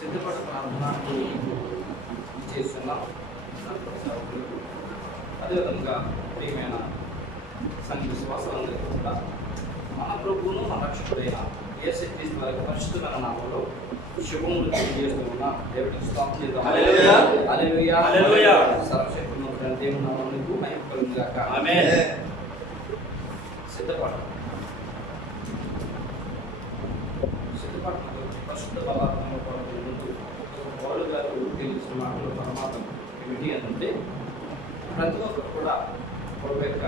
సిద్ధపడి ప్రార్థనకు చేస్తున్నాం. అదేవిధంగా ప్రియమైన సంఘ విశ్వాసాలందరికీ కూడా మన ప్రభువును మన రక్షకుడైన యేసుక్రీస్తు వారి పరిశుద్ధమైన నామములో శుభములు తెలియజేస్తూ ఉన్నాం. దేవుడికి స్తోత్రం చేద్దాం. హల్లెలూయా హల్లెలూయా హల్లెలూయా. సర్వశక్తిమంతుడైన దేవుని నామమునకు మహిమ కలుగును గాక. ఆమేన్. సిద్ధపడడం పరిశుద్ధ బలాత్మక ముందు పౌలు గారు తెలిసిన మాటలు పరమాత్మ ఏమిటి అంటే, ప్రతి ఒక్కరు కూడా ప్రభు యొక్క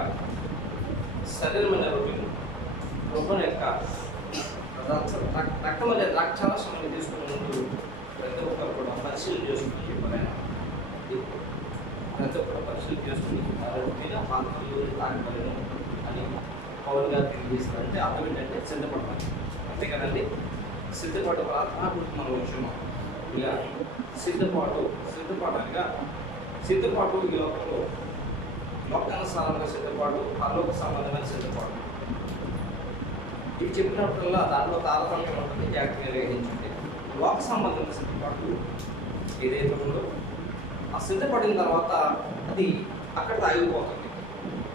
శరీరమైన రొట్టెను, ప్రభు యొక్క రక్తమైన ద్రాక్షారసాన్ని తీసుకునే ముందు ప్రతి ఒక్కరు కూడా పరిశీలన చేసుకుని చెప్పారు. ఆయన ప్రతి ఒక్కరు పరిశీలన చేసుకుని రొట్టెన పాత్రలు తాగబడను అని పౌలు గారు తెలియజేస్తారు. అంటే అర్థం ఏంటంటే సిద్ధపడమని, అంతే కదండి. సిద్ధపాటు ప్రార్థనాపూర్తి మనం వచ్చాము. ఇలా సిద్ధపాటుగా సిద్ధపాటు ఈ లోకంలో లోకానుసారంగా సిద్ధపాటు, పరలోక సంబంధమైన సిద్ధపాటు. ఇవి చెప్పినప్పుడల్లా దాంట్లో తారతమ్యం ఉంటుంది, జాగ్రత్తగా గ్రహించండి. లోక సంబంధమైన సిద్ధపాటు ఏదైతే ఉందో ఆ సిద్ధపడిన తర్వాత అది అక్కడ ఆగిపోతుంది.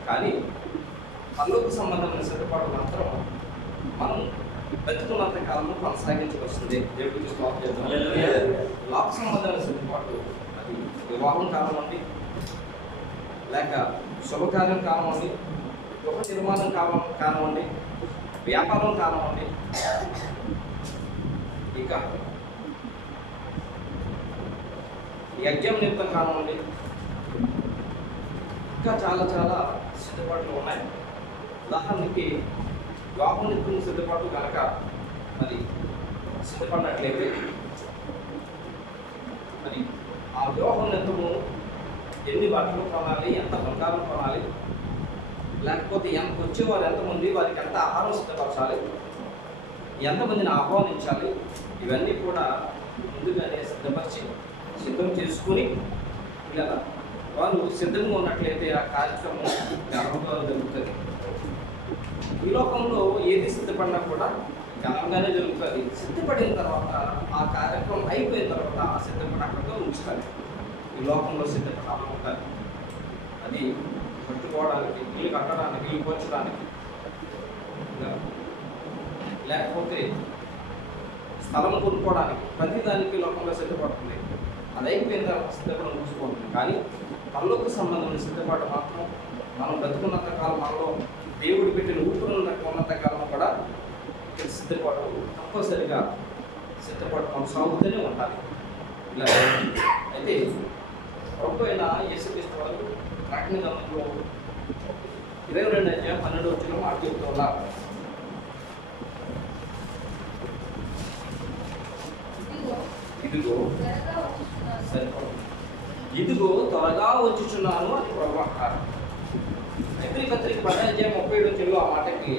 కానీ పరలోక సంబంధమైన సిద్ధపాటు మాత్రం మనం బతుకున్నంత కాలంలో కొనసాగించవలసిందే. దేవుడికి స్తోత్రం చేద్దాం. లోక సంబంధమైన సిద్ధపాటు అది వివాహం కానివ్వండి, లేక శుభకార్యం కానివ్వండి, గృహ నిర్మాణం కానివ్వండి, వ్యాపారం కానివ్వండి, ఇక యజ్ఞం నిమిత్తం కానివ్వండి, ఇంకా చాలా చాలా సిద్ధపాట్లు ఉన్నాయి. ఉదాహరణకి వివాహం నిమిత్తం సిద్ధపాటు కనుక మరి సిద్ధపడినట్లయితే మరి ఆ వివాహం నిమిత్తము ఎన్ని బట్టలు కొనాలి, ఎంత బంగారం కొనాలి, లేకపోతే వచ్చేవారు ఎంతమంది, వారికి ఎంత ఆహారం సిద్ధపరచాలి, ఎంతమందిని ఆహ్వానించాలి, ఇవన్నీ కూడా ముందుగానే సిద్ధం చేసుకుని ఇలా వారు సిద్ధంగా ఉన్నట్లయితే ఆ కార్యక్రమం ఘనంగా జరుగుతుంది. ఈ లోకంలో ఏది సిద్ధపడినా కూడా ఘనంగానే జరుగుతుంది. సిద్ధపడిన తర్వాత ఆ కార్యక్రమం అయిపోయిన తర్వాత ఆ సిద్ధపడి అక్కడితో ఉంచుతారు. ఈ లోకంలో సిద్ధపడాలని ఉంటారు. అది కట్టుకోవడానికి, ఇల్లు కట్టడానికి, ఇల్లు పోర్చడానికి, లేకపోతే స్థలం కొనుక్కోవడానికి, ప్రతిదానికి లోకంలో సిద్ధపడుతుంది. అది అయిపోయిన తర్వాత సిద్ధపడడం చూసుకుంటుంది. కానీ పరలోక సంబంధమైన సిద్ధపాటు మాత్రం మనం బ్రతుకున్నంత కాలం, మనలో దేవుడు పెట్టిన ఉన్నంత కాలం కూడా సిద్ధపాటు తప్పనిసరిగా సిద్ధపాటు కొనసాగుతూనే ఉండాలి. ఇలా అయితే ప్రభు అయిన యేసుక్రీస్తు వారు ప్రకటన గ్రంథంలో 22:12 మాట చెప్తూ ఉన్నారు. ఇదిగో త్వరగా వచ్చుచున్నాను అని ప్రభు అంటారు. ఎబ్రీ పత్రిక 10:37 ఆ మాటకి,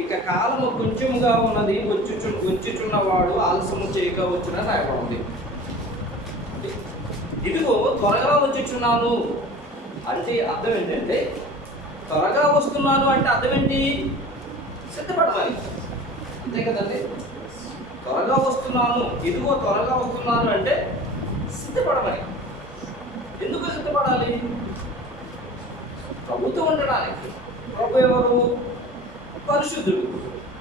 ఇక కాలము కొంచెముగా ఉన్నది, వచ్చుచున్నవాడు ఆలస్యము చేయక వచ్చున రాయబడింది. ఇదిగో త్వరగా వచ్చుచున్నాను అంటే అర్థం ఏంటంటే, త్వరగా వస్తున్నాను అంటే అర్థం ఏంటి? సిద్ధపడాలి, అంతే కదండి. త్వరగా వస్తున్నాను, ఇదిగో త్వరగా వస్తున్నాను అంటే సిద్ధపడమని. ఎందుకు సిద్ధపడాలి? ప్రభుత్వం ఉండడానికి. ప్రభు ఎవరు? పరిశుద్ధుడు.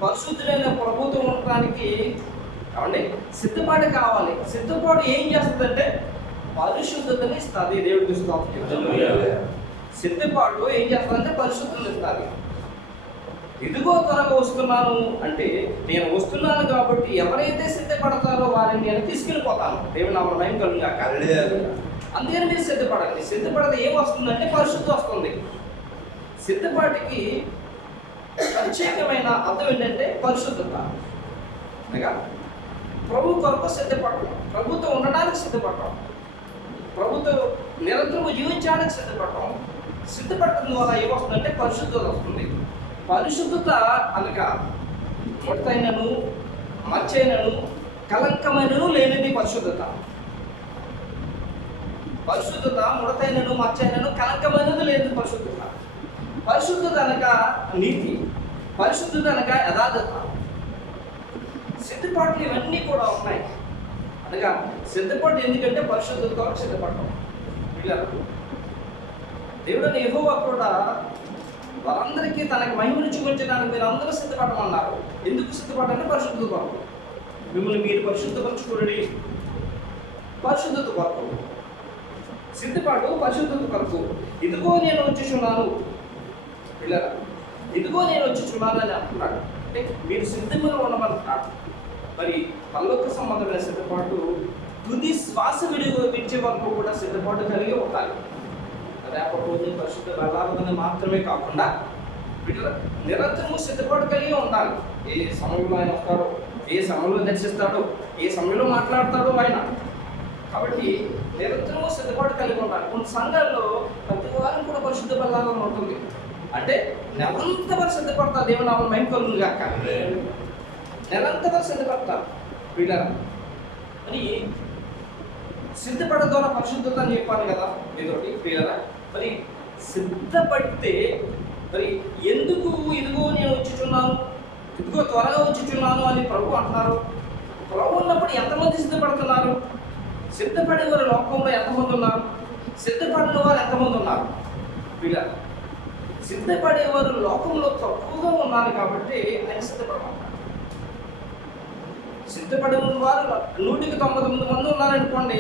పరిశుద్ధుడైన ప్రభుత్వం ఉండడానికి కావండి సిద్ధపాటు కావాలి. సిద్ధపాటు ఏం చేస్తుందంటే పరిశుద్ధతని ఇస్తుంది. దేవుడికి స్తోత్రం. సిద్ధపాటు ఏం చేస్తుందంటే పరిశుద్ధతని ఇస్తుంది. ఇదిగో త్వరగా వస్తున్నాను అంటే నేను వస్తున్నాను కాబట్టి ఎవరైతే సిద్ధపడతారో వారిని నేను తీసుకెళ్ళిపోతాను. దేవుని నామమున మహిమ కలుగును గాక. అందుకని మీరు సిద్ధపడండి. సిద్ధపడితే ఏం వస్తుందంటే పరిశుద్ధి వస్తుంది. సిద్ధపాటికి ప్రత్యేకమైన అర్థం ఏంటంటే పరిశుద్ధత. అనగా ప్రభు కొరకు సిద్ధపడటం, ప్రభుత్వం ఉండడానికి సిద్ధపడటం, ప్రభుత్వం నిరంతరం జీవించడానికి సిద్ధపడటం. సిద్ధపడటం ద్వారా ఏమొస్తుందంటే పరిశుద్ధత వస్తుంది. పరిశుద్ధత అనగా ముడతైనను, మచ్చైనను, కలంకమైనను లేనిది పరిశుద్ధత. పరిశుద్ధత ముడతైనను, మచ్చైనను, కలంకమైనది లేనిది పరిశుద్ధత. పరిశుద్ధత అనగా నీతి, పరిశుద్ధత అనగా యథార్థత. సిద్ధపాట్లు ఇవన్నీ కూడా ఉన్నాయి. అనగా సిద్ధపడి ఎందుకంటే పరిశుద్ధత కొరకు సిద్ధపడటం. దేవుడని యెహోవా కూడా వారందరికీ తనకి మహిమను చూపించడానికి మీరు అందరూ సిద్ధపడమన్నారు. ఎందుకు సిద్ధపడాలంటే పరిశుద్ధత కొరకు. మిమ్మల్ని మీరు పరిశుద్ధపరచుకోండి, పరిశుద్ధత కొరకు సిద్ధపాటు, పరిశుద్ధత కొరకు. ఇదిగో నేను వచ్చుచున్నాను పిల్లరా, ఇదిగో నేను వచ్చుచున్నాను అని అంటున్నాడు. అంటే మీరు సిద్ధంగా ఉండమంటున్నాడు. మరి పరలోక సంబంధమైన సిద్ధపాటు తుది శ్వాస విడిచే వరకు కూడా సిద్ధపాటు కలిగి ఉండాలి. రేపటి పరిశుద్ధ బలాలని మాత్రమే కాకుండా నిరంతరము సిద్ధపాటు కలిగి ఉండాలి. ఏ సమయంలో ఆయన వస్తాడో, ఏ సమయంలో దర్శిస్తాడో, ఏ సమయంలో మాట్లాడతాడో ఆయన. కాబట్టి నిరంతరము సిద్ధపాటు కలిగి ఉండాలి. కొన్ని సంఘాల్లో ప్రతి వారం కూడా పరిశుద్ధ బలాలను ఉంటుంది. అంటే నెలంతవరకు సిద్ధపడతా దేవుని నామమున మహిమ కలుగును గాక. నెలంతవరకు సిద్ధపడతారు వీళ్ళరా. మరి సిద్ధపడడం ద్వారా పరిశుద్ధత అని చెప్పాను కదా మీతోటి వీళ్ళరా. మరి సిద్ధపడితే మరి ఎందుకు ఇదిగో నేను వచ్చుచున్నాను, ఇదిగో త్వరగా వచ్చుచున్నాను అని ప్రభు అంటున్నారు. ప్రభు ఉన్నప్పుడు ఎంతమంది సిద్ధపడుతున్నారు? సిద్ధపడే వారు లోకంలో ఎంతమంది ఉన్నారు? సిద్ధపడిన వారు ఎంతమంది ఉన్నారు? వీళ్ళ సిద్ధపడేవారు లోకంలో తక్కువగా ఉన్నారు కాబట్టి ఆయన సిద్ధపడమంటారు. సిద్ధపడే వారు 199 మంది ఉన్నారనుకోండి,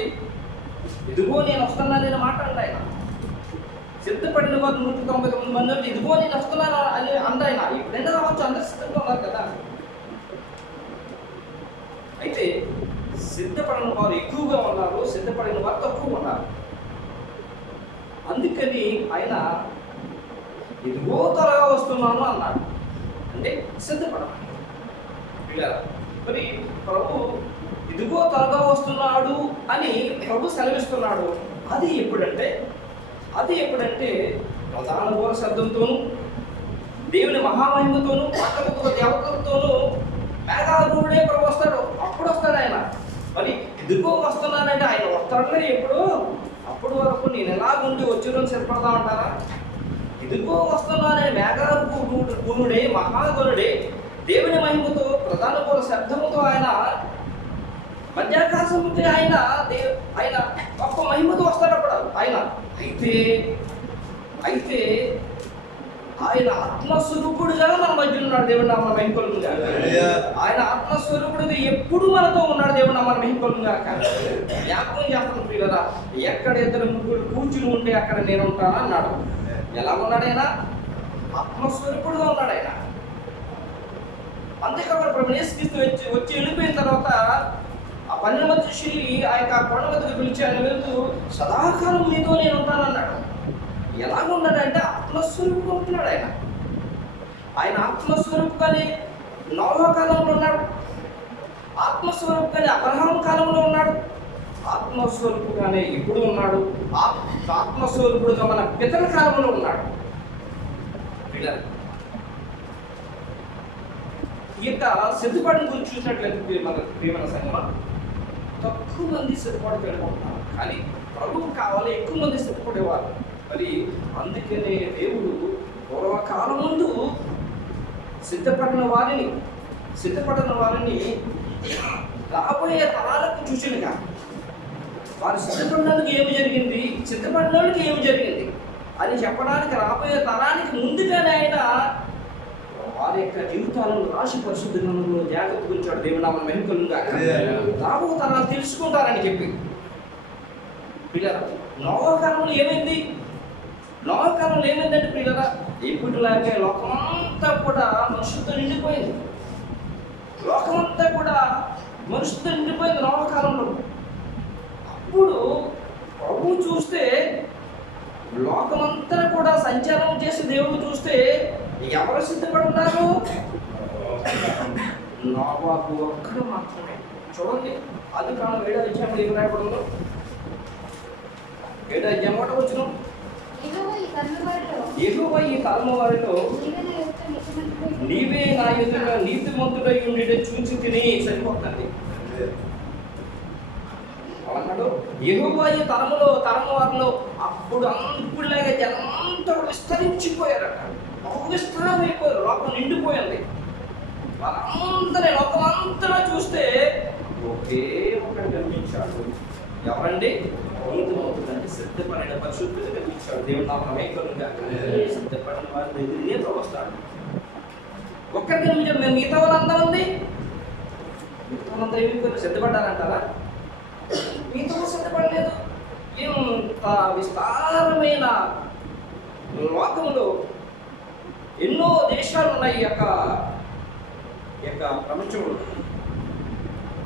ఇదిగో నేను వస్తున్నానని మాట్లాడండి ఆయన. సిద్ధపడిన వారు 199 మంది అంటే ఇదిగో నేను వస్తున్నాను అని అందాయన. ఎప్పుడైనా రావచ్చు, అందరు సిద్ధంగా ఉన్నారు కదా. అయితే సిద్ధపడిన వారు ఎక్కువగా ఉన్నారు, సిద్ధపడిన వారు తక్కువ ఉన్నారు. అందుకని ఆయన ఇదిగో త్వరగా వస్తున్నాను అన్నాడు. అంటే సిద్ధపడాలి. మరి ప్రభు ఇదిగో త్వరగా వస్తున్నాడు అని ప్రభు సెలవిస్తున్నాడు. అది ఎప్పుడంటే ప్రధాన ఘోర శబ్దంతోనూ, దేవుని మహామహిమతోనూ, పక్కకు దేవతలతోనూ మేఘారూఢుడే ప్రభు వస్తాడు. అప్పుడు వస్తాడు ఆయన. మరి ఇదిగో వస్తున్నానంటే ఆయన వస్తాడులే ఎప్పుడు, అప్పుడు వరకు నేను ఎలాగుండి వచ్చి సిద్ధపడతా ఉంటారా? ఇదిగో వస్తున్నానని మేఘారూఢుడే, మహాగణుడే, దేవుని మహిమతో, ప్రధాన ఘోర శబ్దముతో ఆయన మధ్యాకాశంతో ఆయన గొప్ప మహిమతో వస్తాడు అప్పుడు ఆయన. అయితే ఆయన ఆత్మస్వరూపుడుగా మన మధ్య ఉన్నాడు. దేవుడు నామమున మహిమ కలుగును గాక. ఆయన ఆత్మస్వరూపుడుగా ఎప్పుడు మనతో ఉన్నాడు. దేవుడు నామమున మహిమ కలుగును గాక. జ్ఞాపకం చేస్తాను పిల్లరా, ఎక్కడ ఇద్దరు ముగ్గురు కూర్చుని ఉంటే అక్కడ నేను ఉంటాను అన్నాడు. ఎలా ఉన్నాడు ఆయన? ఆత్మస్వరూపుడుగా ఉన్నాడు ఆయన. అంతేకాకుండా ప్రభు యేసుక్రీస్తు వచ్చి వెళ్ళిపోయిన తర్వాత ఆ 12 మంది శిష్యుల్ని ఆ యొక్క కొండ మీదకి పిలిచి ఆయన వెళ్తూ సదాకాలం మీతో నేను ఉంటానన్నాడు. ఎలాగున్నాడంటే ఆత్మస్వరూపుగా ఉంటున్నాడు ఆయన. ఆయన ఆత్మస్వరూపుగానే నోవహు కాలంలో ఉన్నాడు, ఆత్మస్వరూపుగానే అబ్రహాము కాలంలో ఉన్నాడు, ఆత్మస్వరూపుగానే ఇప్పుడు ఉన్నాడు, ఆత్మస్వరూపుడుగా మన పితరుల కాలంలో ఉన్నాడు. ఈ యొక్క సిద్ధపాటుని గురించి చూసినట్లయితే మన ప్రియమైన సంఘం తక్కువ మంది సిద్ధపాటు వెళ్ళిపోతున్నారు. కానీ ప్రభువు కావాలి ఎక్కువ మంది సిద్ధపడేవారు. మరి అందుకనే దేవుడు పూర్వకాలం ముందు సిద్ధపడిన వారిని రాబోయే తరాలకు చూసినగా వారు సిద్ధపడినందుకు ఏమి జరిగింది, సిద్ధపడినోళ్ళకి ఏమి జరిగింది అని చెప్పడానికి రాబోయే తరానికి ముందుగానే ఆయన వారి యొక్క జీవితాలను రాశి పరిశుద్ధ గ్రంథంలో జాగ్రత్త గురించాడు. దేవుని నామమున మహిమ కలుగును గాక. రాబో తరాలు తెలుసుకుంటారని చెప్పి పిల్లరా, నోవహు కాలంలో ఏమైంది? నోవహు కాలంలో ఏమైందంటే పిల్లరా, ఇప్పటిలాగే లోకమంతా కూడా మనుషులతో నిండిపోయింది. లోకమంతా కూడా మనుషులతో నిండిపోయింది నోవహు కాలంలో. అప్పుడు ప్రభు చూస్తే లోకమంతా కూడా సంచారం చేసి దేవుడు చూస్తే ఎవరు సిద్ధపడి ఉన్నారు? నోవహు ఒక్కడు మాత్రమే. చూడండి, అది కాలం 7వ అధ్యాయంలో ఏం రాయబడిందో. 7వ అధ్యాయం 1వ వచనం, యెహోవా ఈ తరము వారిలో నీవే నా ఎదుట నీతిమంతుడై ఉండి చూసి తిని. సరిపోతుంది అన్నాడు. యెహోవా ఈ తరము వారిలో అప్పుడు ఇప్పుడులాగా జనంతా విస్తరించిపోయారట. విస్తరమైపోయారు, లోకం నిండిపోయింది. వాళ్ళందరి లోకమంతా చూస్తే ఒకే ఒకటి కనిపించాడు. ఎవరండి? నీతిమంతులంటే సిద్ధపడిన పరిశుద్ధులు కనిపించాడు. దేవుడు నామమే కలుగుగా సిద్ధపడిన వారిని ఎదురుగా తోస్తాడు. ఒక్కరికి కనిపించాడు. మేము మిగతా వాళ్ళంతా ఉంది, మిగతా వాళ్ళంతా ఏమి సిద్ధపడ్డారంటారా? మిగతా సిద్ధపడలేదు. ఇంత విస్తారమైన లోకంలో ఎన్నో దేశాలు ఉన్నాయి. ఈ యొక్క ప్రపంచంలో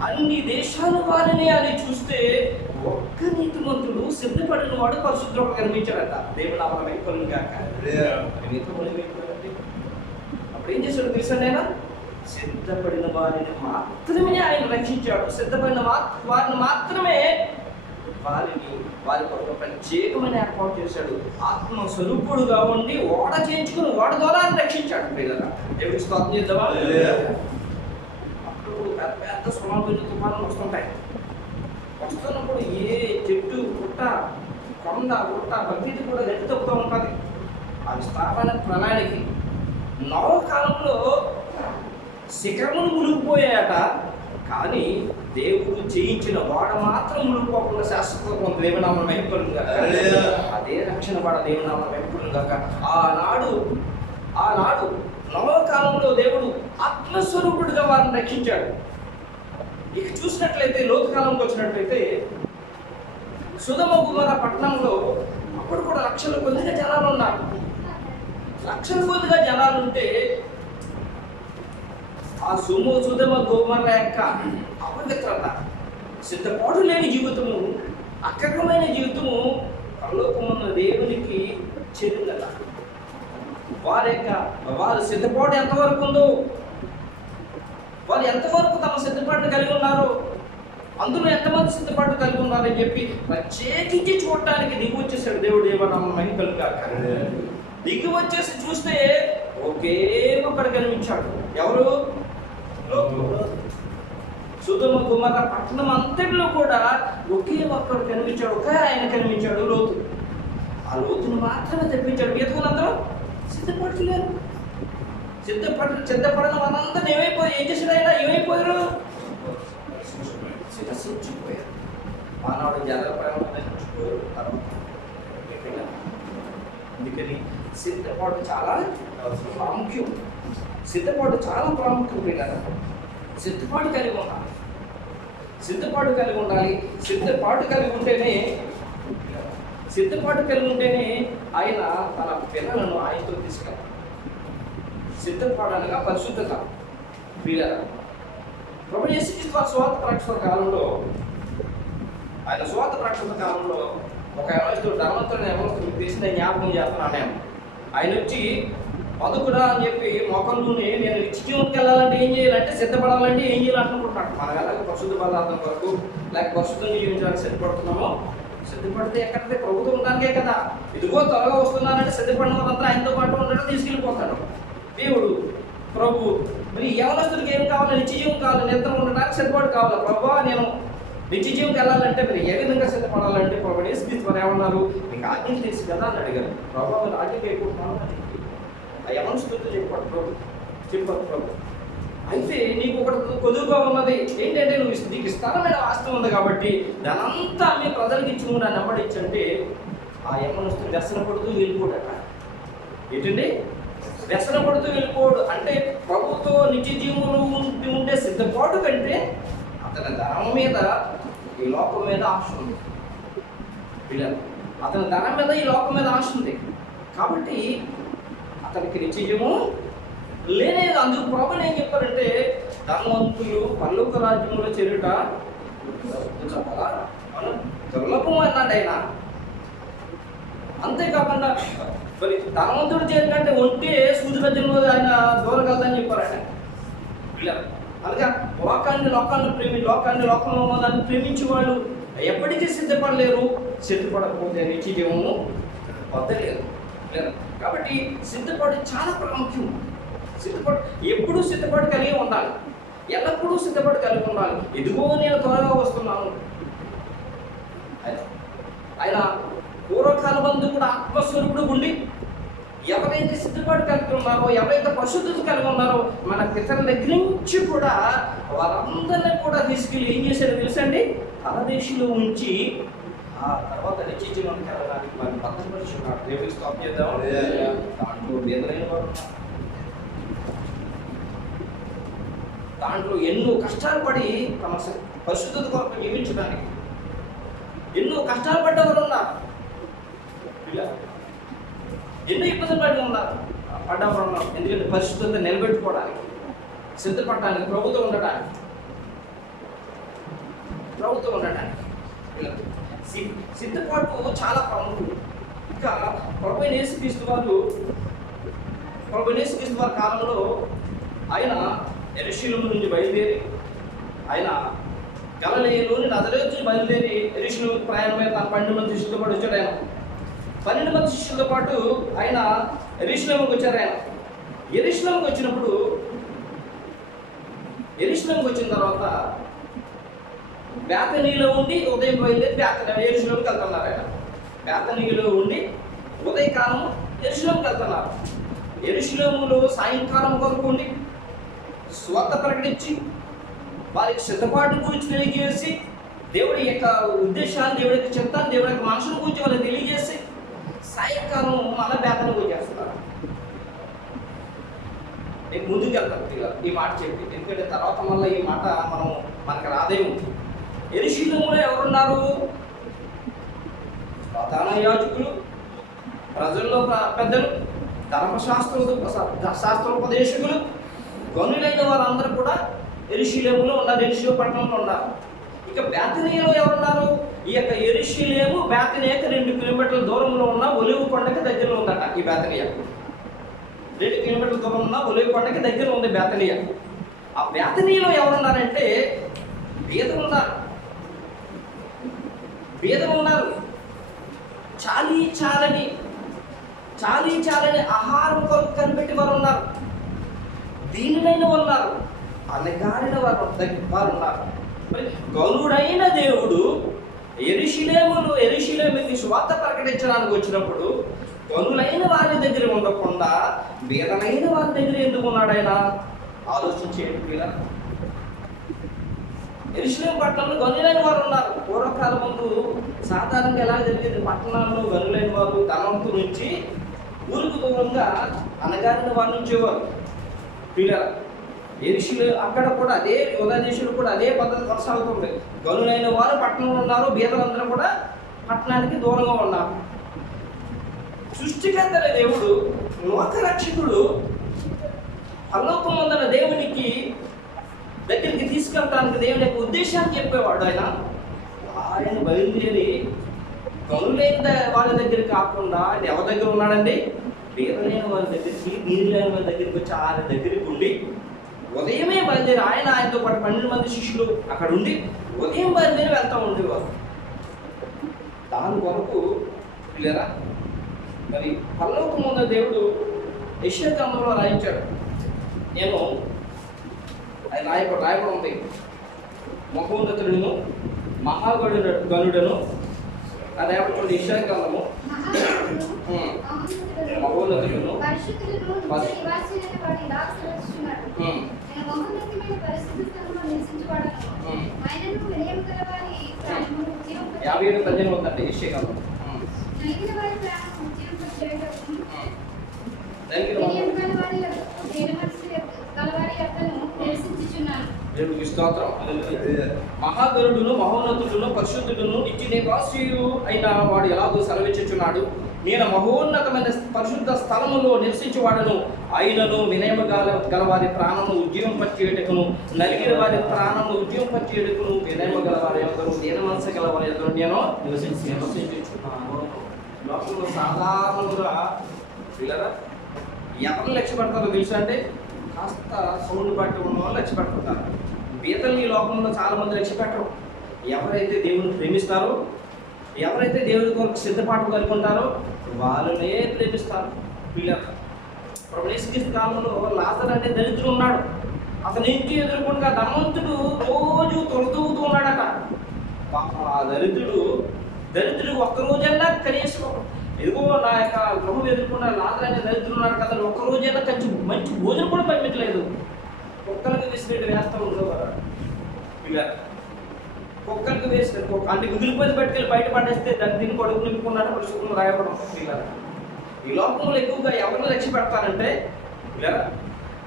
అన్ని దేశాల వారిని అని చూస్తే ఒక్క నీతిమంతుడు సిద్ధపడిన వాడు పరిశుద్ధుడు కనిపించాడట. దేవుడు నామమే కలుగుగాక. అప్పుడు ఏం చేశాడు తెలుసండి? ఆయన సిద్ధపడిన వారిని మాత్రమే ఆయన రక్షించాడు. సిద్ధపడిన వారిని మాత్రమే వారి కొరకు ప్రత్యేకమైన ఏర్పాటు చేశాడు. ఆత్మ స్వరూపుడుగా ఉండి ఓడ చేయించుకుని ఓడ ద్వారా రక్షించాడు. దేవుడికి స్తోత్రం చేద్దామా? అప్పుడు పెద్ద సుమారు తుఫానులు వస్తుంటాయి. వస్తున్నప్పుడు ఏ చెట్టు పుట్ట కొండ గుట్ట ప్రతిది కూడా గట్టి తప్పుతూ ఉంటుంది. అది స్థాపన ప్రణాళికి నవకాలంలో శిఖరములు మునిగిపోయాయట. కానీ దేవుడు చేయించిన వాడ మాత్రం మునిగిపోకుండా శాశ్వత దేవునామం వైపులుగా అదే రక్షణ వాడ దేవునామం వైపులుగా. ఆనాడు నవకాలంలో దేవుడు ఆత్మస్వరూపుడుగా వారిని రక్షించాడు. ఇక చూసినట్లయితే లోతుకాలంకి వచ్చినట్లయితే సుధమ గుమర పట్టణంలో అప్పుడు కూడా లక్షల కొద్దిగా జనాలు ఉన్నారు. లక్షల కొద్దిగా జనాలు ఉంటే ఆ సుధమ గుమర యొక్క అపవిత్రత, సిద్ధపాటు లేని జీవితము, అక్రమమైన జీవితము పరలోకమున్న దేవునికి చెందిందట. వారి సిద్ధపాటు ఎంతవరకు ఉందో, వారు ఎంతవరకు తమ సిద్ధపాటును కలిగి ఉన్నారో, అందులో ఎంతమంది సిద్ధపాటు కలిగి ఉన్నారని చెప్పి ప్రత్యేకించి చూడటానికి దిగి వచ్చేసాడు దేవుడు. ఏమన్నా మహిళలు కాక దిగి వచ్చేసి చూస్తే ఒకే ఒక్కడు కనిపించాడు. ఎవరు? సుధమ గుమర పట్టణం అంతటిలో కూడా ఒకే ఒక్కడు కనిపించాడు. ఒకే ఆయన కనిపించాడు, లోతు. ఆ లోతును మాత్రమే తెప్పించాడు. మిగతాలందరూ సిద్ధపడలేరు. సిద్ధపడిన వాళ్ళందరూ ఏం చేశాడు ఆయన? ఏమైపోయారు? శిరసించిపోయారు. మానవుడు జనల ప్రయాణించిపోయారు. అందుకని సిద్ధపాటు చాలా ప్రాముఖ్యం. సిద్ధపాటు చాలా ప్రాముఖ్యం. సిద్ధపాటు కలిగి ఉండాలి. సిద్ధపాటు కలిగి ఉండాలి. సిద్ధపాటు కలిగి ఉంటేనే ఆయన తన పిల్లలను ఆయనతో తీసుకెళ్ళాలి. సిద్ధపాడనగా పరిశుద్ధత. ప్రభువు యేసుక్రీస్తు వారి స్వార్థ ప్రకటన కాలంలో, ఆయన స్వార్థ ప్రకటన కాలంలో ఒక యవనస్తుడు ధనవంతుడిని యవనస్తుడు తీసిన జ్ఞాపకం చేస్తున్నాను. ఆయన వచ్చి బతుకుడా అని చెప్పి మొక్కలుని నేను నిత్య జీవనకి వెళ్ళాలంటే ఏం చేయాలంటే, సిద్ధపడాలంటే ఏం చేయాలనుకుంటున్నాడు. మనం అలాగే పరిశుద్ధ పదార్థం వరకు లేక పరిశుద్ధంగా జీవించడానికి సిద్ధపడుతున్నామో, సిద్ధపడితే ఎక్కడితే ప్రభుత్వం ఉండడానికే కదా. ఇదిగో త్వరగా వస్తున్నానంటే సిద్ధపడిన వాళ్ళంతా ఆయనతో పాటు ఉండడం తీసుకెళ్ళిపోతాడు దేవుడు. ప్రభు మరి యవనస్తుడికి ఏం కావాలి? నిత్య జీవం కావాలి. నిద్ర ఉండడానికి సిద్ధపాటు కావాలి. ప్రభు నేను నిత్య జీవంకి వెళ్ళాలంటే మీరు ఏ విధంగా సిద్ధపడాలంటే ప్రభు యేసుక్రీస్తు వారు ఏమన్నారు? మీకు ఆజ్ఞలు తెలుసు కదా అని అడిగారు. ప్రభు మీరు ఆజ్ఞ అయిపోతున్నాను అని ఆ యవనస్తుడితో చెప్పారు ప్రభు. అయితే నీకు ఒకటి కొదువుగా ఉన్నది ఏంటంటే, నీకు స్థలమైన ఆస్తి ఉంది కాబట్టి దానంతా మీ ప్రజలకు ఇచ్చి నన్ను నెమ్మడించంటే ఆ యవనస్తుడు వ్యసన పడుతూ వెళ్ళిపోడట. ఏంటండి? వ్యసన పడుతూ వెళ్ళిపోడు అంటే ప్రభుతో నిత్య జీవులు ఉండే సిద్ధపాటు కంటే అతని ధనం మీద ఈ లోకం మీద ఆశ ఉంది. అతని ధనం మీద ఈ లోకం మీద ఆశ ఉంది కాబట్టి అతనికి నిత్య జీవము లేనేది. అందుకు ప్రభుని ఏం చెప్పారంటే, ధనవంతులు పరలోక రాజ్యంలో చేరుట దుర్లభం అన్నాడు ఆయన. అంతేకాకుండా మరి ధనవంతుడు చేరికంటే ఒంటే సూది రాజ్యంలో ఆయన దూరగలదని చెప్పారు ఆయన. అనగా లోకంలో దాన్ని ప్రేమించే వాళ్ళు ఎప్పటికీ సిద్ధపడలేరు. సిద్ధపడకపోతే నిత్య జీవము వద్దలేరు. కాబట్టి సిద్ధపాటు చాలా ప్రాముఖ్యం. ఎప్పుడూ సిద్ధపాటు కలిగి ఉండాలి. ఎల్లప్పుడూ సిద్ధపాటు కలిగి ఉండాలి. ఇదిగో నేను త్వరగా వస్తున్నాను. ఆయన పూర్వకాల బంధు కూడా ఆత్మస్వరూపుడు ఉండి ఎవరైతే సిద్ధపాటు కలిగి ఉన్నారో, ఎవరైతే పరిశుద్ధత కలిగి ఉన్నారో, మన పితరుల దగ్గర నుంచి కూడా వారందరినీ కూడా తీసుకెళ్ళి ఏం చేశారో తెలుసండి, పరదేశంలో ఉంచి ఆ తర్వాత నిత్యజీవానికి వెళ్ళడానికి వారిని భద్రపరుచుకున్నాడు. దేవుడికి స్టాప్ చేద్దాం. దాంట్లో బేదలైన వారు ఉన్నారు. దాంట్లో ఎన్నో కష్టాలు పడి తమ పరిశుద్ధత కొరకు జీవించడానికి ఎన్నో కష్టాలు పడ్డవారు ఉన్నారు. ఎన్నో ఇబ్బందులు పడి ఉన్నారు, పడ్డవారు ఉన్నారు. ఎందుకంటే పరిశుద్ధత నిలబెట్టుకోవడానికి, సిద్ధపడడానికి, ప్రభుత్వం ఉండటానికి సిద్ధపాటు చాలా ప్రాముఖ్యం. ఇంకా ప్రభువైన యేసుక్రీస్తు వారి కాలంలో ఆయన యెరూషలేము నుంచి బయలుదేరి, ఆయన గలిలయలోని నజరేతు నుంచి బయలుదేరి యెరూషలేముకు ప్రయాణమై తన 12 మంది శిష్యులతో పాటు వచ్చాడు. ఆయన 12 మంది శిష్యులతో పాటు ఆయన యెరూషలేముకు వచ్చారు. ఆయన యెరూషలేముకు వచ్చిన తర్వాత బేతనీలో ఉండి ఉదయం బయలుదేరి యెరూషలేముకి వెళ్తున్నారు. ఆయన బేతనీలో ఉండి ఉదయకాలం యెరూషలేముకి వెళ్తున్నారు. యెరూషలేములో సాయంకాలం వరకు ఉండి స్వార్థ ప్రకటించి వారికి సిద్ధపాటు గురించి తెలియజేసి, దేవుడి యొక్క ఉద్దేశాన్ని, దేవుడి యొక్క చిత్తాన్ని, దేవుడి యొక్క మనసును గురించి వాళ్ళకి తెలియజేసి సాయంకాలం మళ్ళీ బేతనీకి వచ్చేస్తున్నారు. నేను ముందుకు వెళ్తాను ఈ మాట చెప్పి, ఎందుకంటే తర్వాత మళ్ళీ ఈ మాట మనకు రాదేమో. యెరూషలేములో ఎవరున్నారు? ప్రధాన యాజకులు, ప్రజల్లో పెద్దలు, శాస్త్రోపదేశకులు, గనులైన వారందరూ కూడా యెరూషలేములో ఉన్నారు, యెరూషలేము పట్టణంలో ఉన్నారు. ఇక బేతనీయలో ఎవరున్నారు? ఈ యొక్క యెరూషలేము బేతనీయకు 2 కిలోమీటర్ల దూరంలో ఉన్న ఒలివ కొండకి దగ్గరలో ఉందట. ఈ బేతనీయ 2 కిలోమీటర్ల దూరం ఉన్న ఒలివ కొండకి దగ్గర ఉంది బేతనీయ. ఆ బేతనీయలో ఎవరున్నారంటే బీదలు ఉన్నారు. చాలీ చాలని ఆహారం కొరకు కనిపెట్టి వారు ఉన్నారు. దీనినైన ఉన్నారు, అనగారిన వారు ఉన్నారు. మరి గనుడైన దేవుడు యెరూషలేముకి సువార్త ప్రకటించడానికి వచ్చినప్పుడు గనులైన వారి దగ్గర ఉండకుండా బీదలైన వారి దగ్గర ఎందుకు ఉన్నాడు ఆయన? ఆలోచించేయండి పిల్లలు. యెరూషలేము పట్టణంలో గనులైన వారు ఉన్నారు. పూర్వకాలం ముందు సాధారణంగా ఎలా జరిగేది, పట్టణాల్లో గనులైన వారు ధనవంతుల నుంచి ఊరికి దూరంగా అనగారిన వారి నుంచి వారు పిల్లలు. యెరూషలేము అక్కడ కూడా అదే, యూదా దేశంలో కూడా అదే పద్ధతి కొనసాగుతుంది. గనులైన వారు పట్టణంలో ఉన్నారు, బీదలందరూ కూడా పట్టణానికి దూరంగా ఉన్నారు. సృష్టికర్త దేవుడు, లోకరక్షకుడు, పరలోకమందున్న దేవునికి దగ్గరికి తీసుకెళ్ళడానికి దేవుని యొక్క ఉద్దేశాన్ని చెప్పేవాడు. ఆయన బయలుదేరి గనులైన వారి దగ్గర కాకుండా ఆయన ఎవరి దగ్గర ఉన్నాడండి? బీదలైన వారి దగ్గరికి, బీదలైన వారి దగ్గరికి వచ్చి ఆయన దగ్గరికి ఉండి ఉదయమే బయలుదేరి ఆయనతో పాటు 12 మంది శిష్యులు అక్కడ ఉండి ఉదయం బయలుదేరి వెళ్తూ ఉండేవారు. దాని కొరకు పిల్లరా, మరి పరలోకమున్న దేవుడు యెషయా గ్రంథంలో రాయించాడు. నేను ఆయన రాయబడి ఉంది, మహోన్నతుడును మహాగణుడను. అది ఏమంటుంది? యెషయా గ్రంథము మహోన్నతుడును యాభై 7:18 ఉందండి యెషయా గ్రంథం. దేవుడికి స్తోత్రం. మహాగణుడును మహోన్నతుడును పరిశుద్ధుడును నిత్య నివాసియు అయిన వాడు ఎలాగో సెలవిచ్చుచున్నాడు, నేను మహోన్నతమైన పరిశుద్ధ స్థలములో నివసించేవాడను, అయినను వినయము గలవారి ప్రాణము ఉజ్జీవింపచేయుటకును, నలిగిన వారి ప్రాణము ఉజ్జీవింపచేయుటకును, వినయము గలవారి యొక్కను, దీన మనసు గలవారి యొక్కను నేను నివసించుచున్నాను. లోకంలో సాధారణంగా పిల్లరా ఎవరిని లక్ష్య పెడతారో తెలుసు అంటే, కాస్త సౌండ్ బట్టి ఉన్న వాళ్ళు లక్ష్య పెట్టుకుంటారు. బీదల్ని ఈ లోకంలో చాలామంది లక్ష్య పెట్టరు. ఎవరైతే దేవుని ప్రేమిస్తారో, ఎవరైతే దేవుడి కొరకు సిద్ధపాటు కలిగి ఉంటారో వాళ్ళనే ప్రేమిస్తారు. పిల్లలు ప్రభు యేసుక్రీస్తు కాలంలో లాజరు అనే దరిద్రుడు ఉన్నాడు. అతని ఇంటి ఎదుర్కొండగా ధనవంతుడు రోజు తొలతూగుతూ ఉన్నాడట. ఆ దరిద్రుడు ఒక్కరోజన్నా కనీసం ఎదుగో నా యొక్క గృహం ఎదుర్కొన్న లాదరనే దరిద్రులు ఉన్నాడు కదా, ఒక్కరోజైనా మంచి భోజనం కూడా పంపించలేదు. కుక్కలకు విసిరేటు వేస్తూ ఉండేవారు ఇలా. కుక్కలకు వేసిన అంటే మిగిలిపోయి పట్టుకెళ్ళి బయట పడేస్తే దాన్ని దీన్ని కొడుకు నింపుకున్నాడు పురుషుకుని రాయపడం ఇలా. ఈ లోకంలో ఎక్కువగా ఎవరిని లక్ష్య పెడతారంటే ఇలా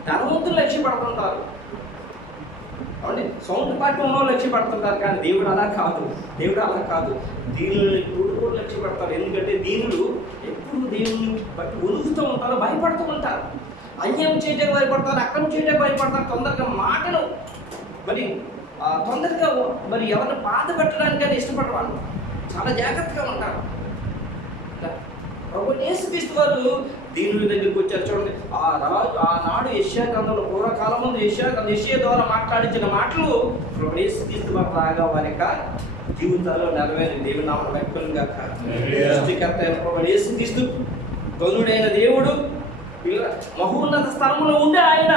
ధనవంతులు లక్ష్య పడుతుంటారు, అవునండి. సౌండ్ పార్టీ ఉన్న లక్ష్య పడుతుంటారు. కానీ దేవుడు అలా కాదు, దేవుడు అలా కాదు. దీనులు ఎప్పుడు కూడా లక్ష్య పెడతారు. ఎందుకంటే దీనులు ఎప్పుడు దేవుని బట్టి ఒలుగుతూ ఉంటారు, భయపడుతూ ఉంటారు. అన్యాయం చేయడానికి భయపడతారు, అక్రమం చేయడానికి భయపడతారు. తొందరగా మాటలు మరి తొందరగా మరి ఎవరిని బాధ పెట్టడానికి కానీ ఇష్టపడేవాళ్ళు చాలా జాగ్రత్తగా ఉంటారు. యేసుక్రీస్తు వారు దీనుల దగ్గరికి వచ్చారు. చూడండి, ఆనాడు యెషయా గ్రంథంలో పూర్వకాలం ముందు యెషయా ద్వారా మాట్లాడించిన మాటలు యేసుక్రీస్తు వారు రాగా వారి యొక్క జీవితాల్లో నెరవేరి దేవుని నామమున వ్యక్తులు గాక. సృష్టికర్త అయిన యేసుక్రీస్తు ధనుడైన దేవుడు మహోన్నత స్థలంలో ఉండే ఆయన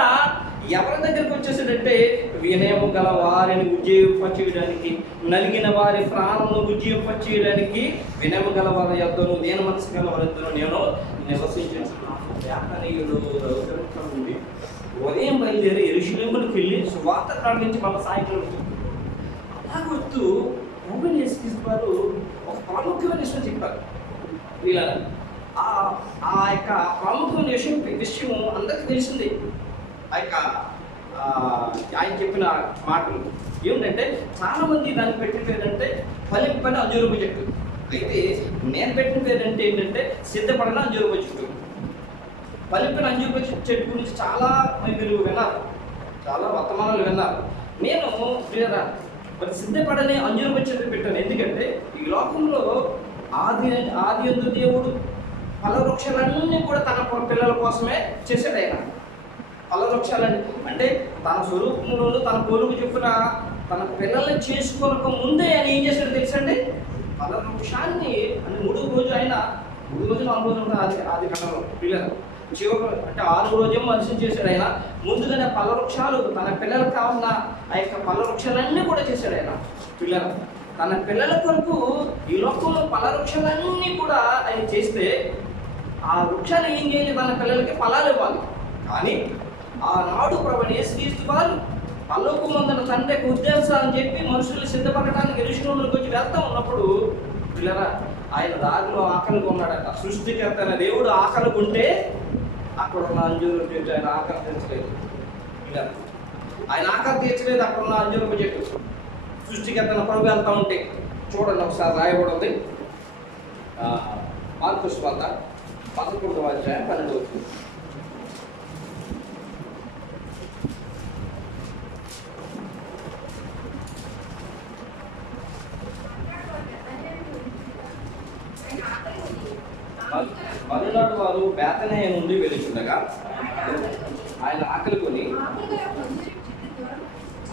ఎవరి దగ్గరికి వచ్చేసాడంటే వినయము గల వారిని ఉజ్జీవింపచేయడానికి, నలిగిన వారి ప్రాణమును ఉజ్జీవింపచేయడానికి వినయము గల వారి యొద్దను, నేను మనసు గల వారి యొద్దను నేను నివసించుచున్నాను. వ్యాపారీయుడు నుండి ఉదయం బయలుదేరి యెరూషలేముకు వెళ్ళి సువార్త ప్రకటించి మన సాయంత్రం అలాగొస్తూ ప్రభువైన యేసుక్రీస్తు వారు ఒక ప్రాముఖ్యమైన విషయం చెప్పారు. వీళ్ళ ఆ యొక్క ప్రాముఖ్యమైన విషయం అందరికీ తెలిసింది. ఆ యొక్క ఆయన చెప్పిన మాటలు ఏమిటంటే చాలామంది దాన్ని పెట్టిన పేరంటే ఫలింపని అంజూరపు చెట్టు. అయితే నేను పెట్టిన పేరు ఏంటంటే సిద్ధపడిన అంజూరపు చెట్టు. ఫలింపని అంజూరపు చెట్టు గురించి చాలా మీరు విన్నారు, చాలా వర్తమానాలు విన్నారు. నేను మరి సిద్ధపడని అంజూరపు చెట్టు పెట్టాను. ఎందుకంటే ఈ లోకంలో ఆది యందు దేవుడు ఫలవృక్షాలన్నీ కూడా తన పిల్లల కోసమే చేశాడు. ఆయన ఫలవృక్షాలని అంటే తన స్వరూపంలోనూ తన పోలుకు చెప్పిన తన పిల్లల్ని చేసుకోక ముందే ఆయన ఏం చేశాడు తెలుసండి? ఫలవృక్షాన్ని అంటే 3వ రోజు ఆయన 3 రోజులు 4 రోజులు ఉంటుంది ఆది కాలంలో పిల్లలు చివరి అంటే 6వ రోజు మనిషిని చేశాడు. ఆయన ముందుగానే ఫలవృక్షాలు తన పిల్లలకు కావాలన్న ఆ యొక్క ఫలవృక్షాలన్నీ కూడా చేశాడు. ఆయన పిల్లలు తన పిల్లల కొరకు ఈ లోకంలో ఫలవృక్షాలన్నీ కూడా ఆయన చేస్తే ఆ వృక్షాలు ఏం చేయాలి? తన పిల్లలకి ఫలాలు ఇవ్వాలి. కానీ ఆనాడు ప్రభువైన యేసుక్రీస్తు వారు పరలోకమందున తండ్రి యొక్క ఉద్దేశాన్ని చెప్పి మనుషులు సిద్ధపడటానికి యెరూషలేములోకి వచ్చి వెళ్తా ఉన్నప్పుడు పిల్లరా ఆయన దారిలో ఆకలిగా ఉన్నాడట. సృష్టికర్త అయిన దేవుడు ఆకలిగా ఉంటే అక్కడ ఉన్న అంజూరపు చెట్టు ఆయన ఆకలి తీర్చలేదు. ఆయన ఆకలి తీర్చలేదు అక్కడ ఉన్న అంజూరపు చెట్టు. సృష్టికర్తన ప్రభు వెళ్తా ఉంటే చూడండి, ఒకసారి రాయబడింది మార్కు సువార్త 11వ అధ్యాయం 12వ వచనం. మరునాడు వారు బేతనియ నుండి వెళుచుండగా ఆయన ఆకలి కొని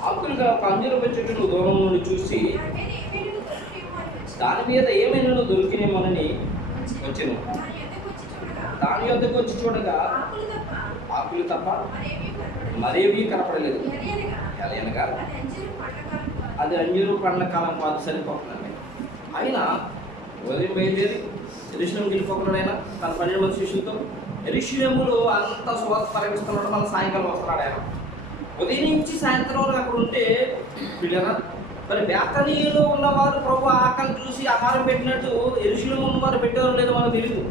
ఆకులుగా ఒక అంజూరపు చెట్టును దూరం నుండి చూసి దాని మీద ఏమైనా దొరికినేమోనని వచ్చాను. దాని యొద్దకు వచ్చి చూడగా ఆకులు తప్ప మరేవి కనపడలేదు. ఎలయనగా అది అంజూరు పండ్ల కాలం కాదు, సరిపోతుందండి. ఆయన ఉదయం బయలుదేరి యెరూషలేముకు వెళ్ళిపోతున్నాడు. ఆయన తన 12 మంది శిష్యులతో యెరూషలేములో అంత సువార్త ప్రకటిస్తున్నాడు. మన సాయంకాలం వస్తున్నాడు. ఆయన ఉదయం నుంచి సాయంత్రం వరకు అక్కడ ఉంటే పిల్లరా మరి బేతనీయులో ఉన్నవారు ప్రభు ఆకలి చూసి ఆహారం పెట్టినట్టు యెరూషలేములో ఉన్నవారు పెట్టేవారు లేదో మనకు తెలియదు.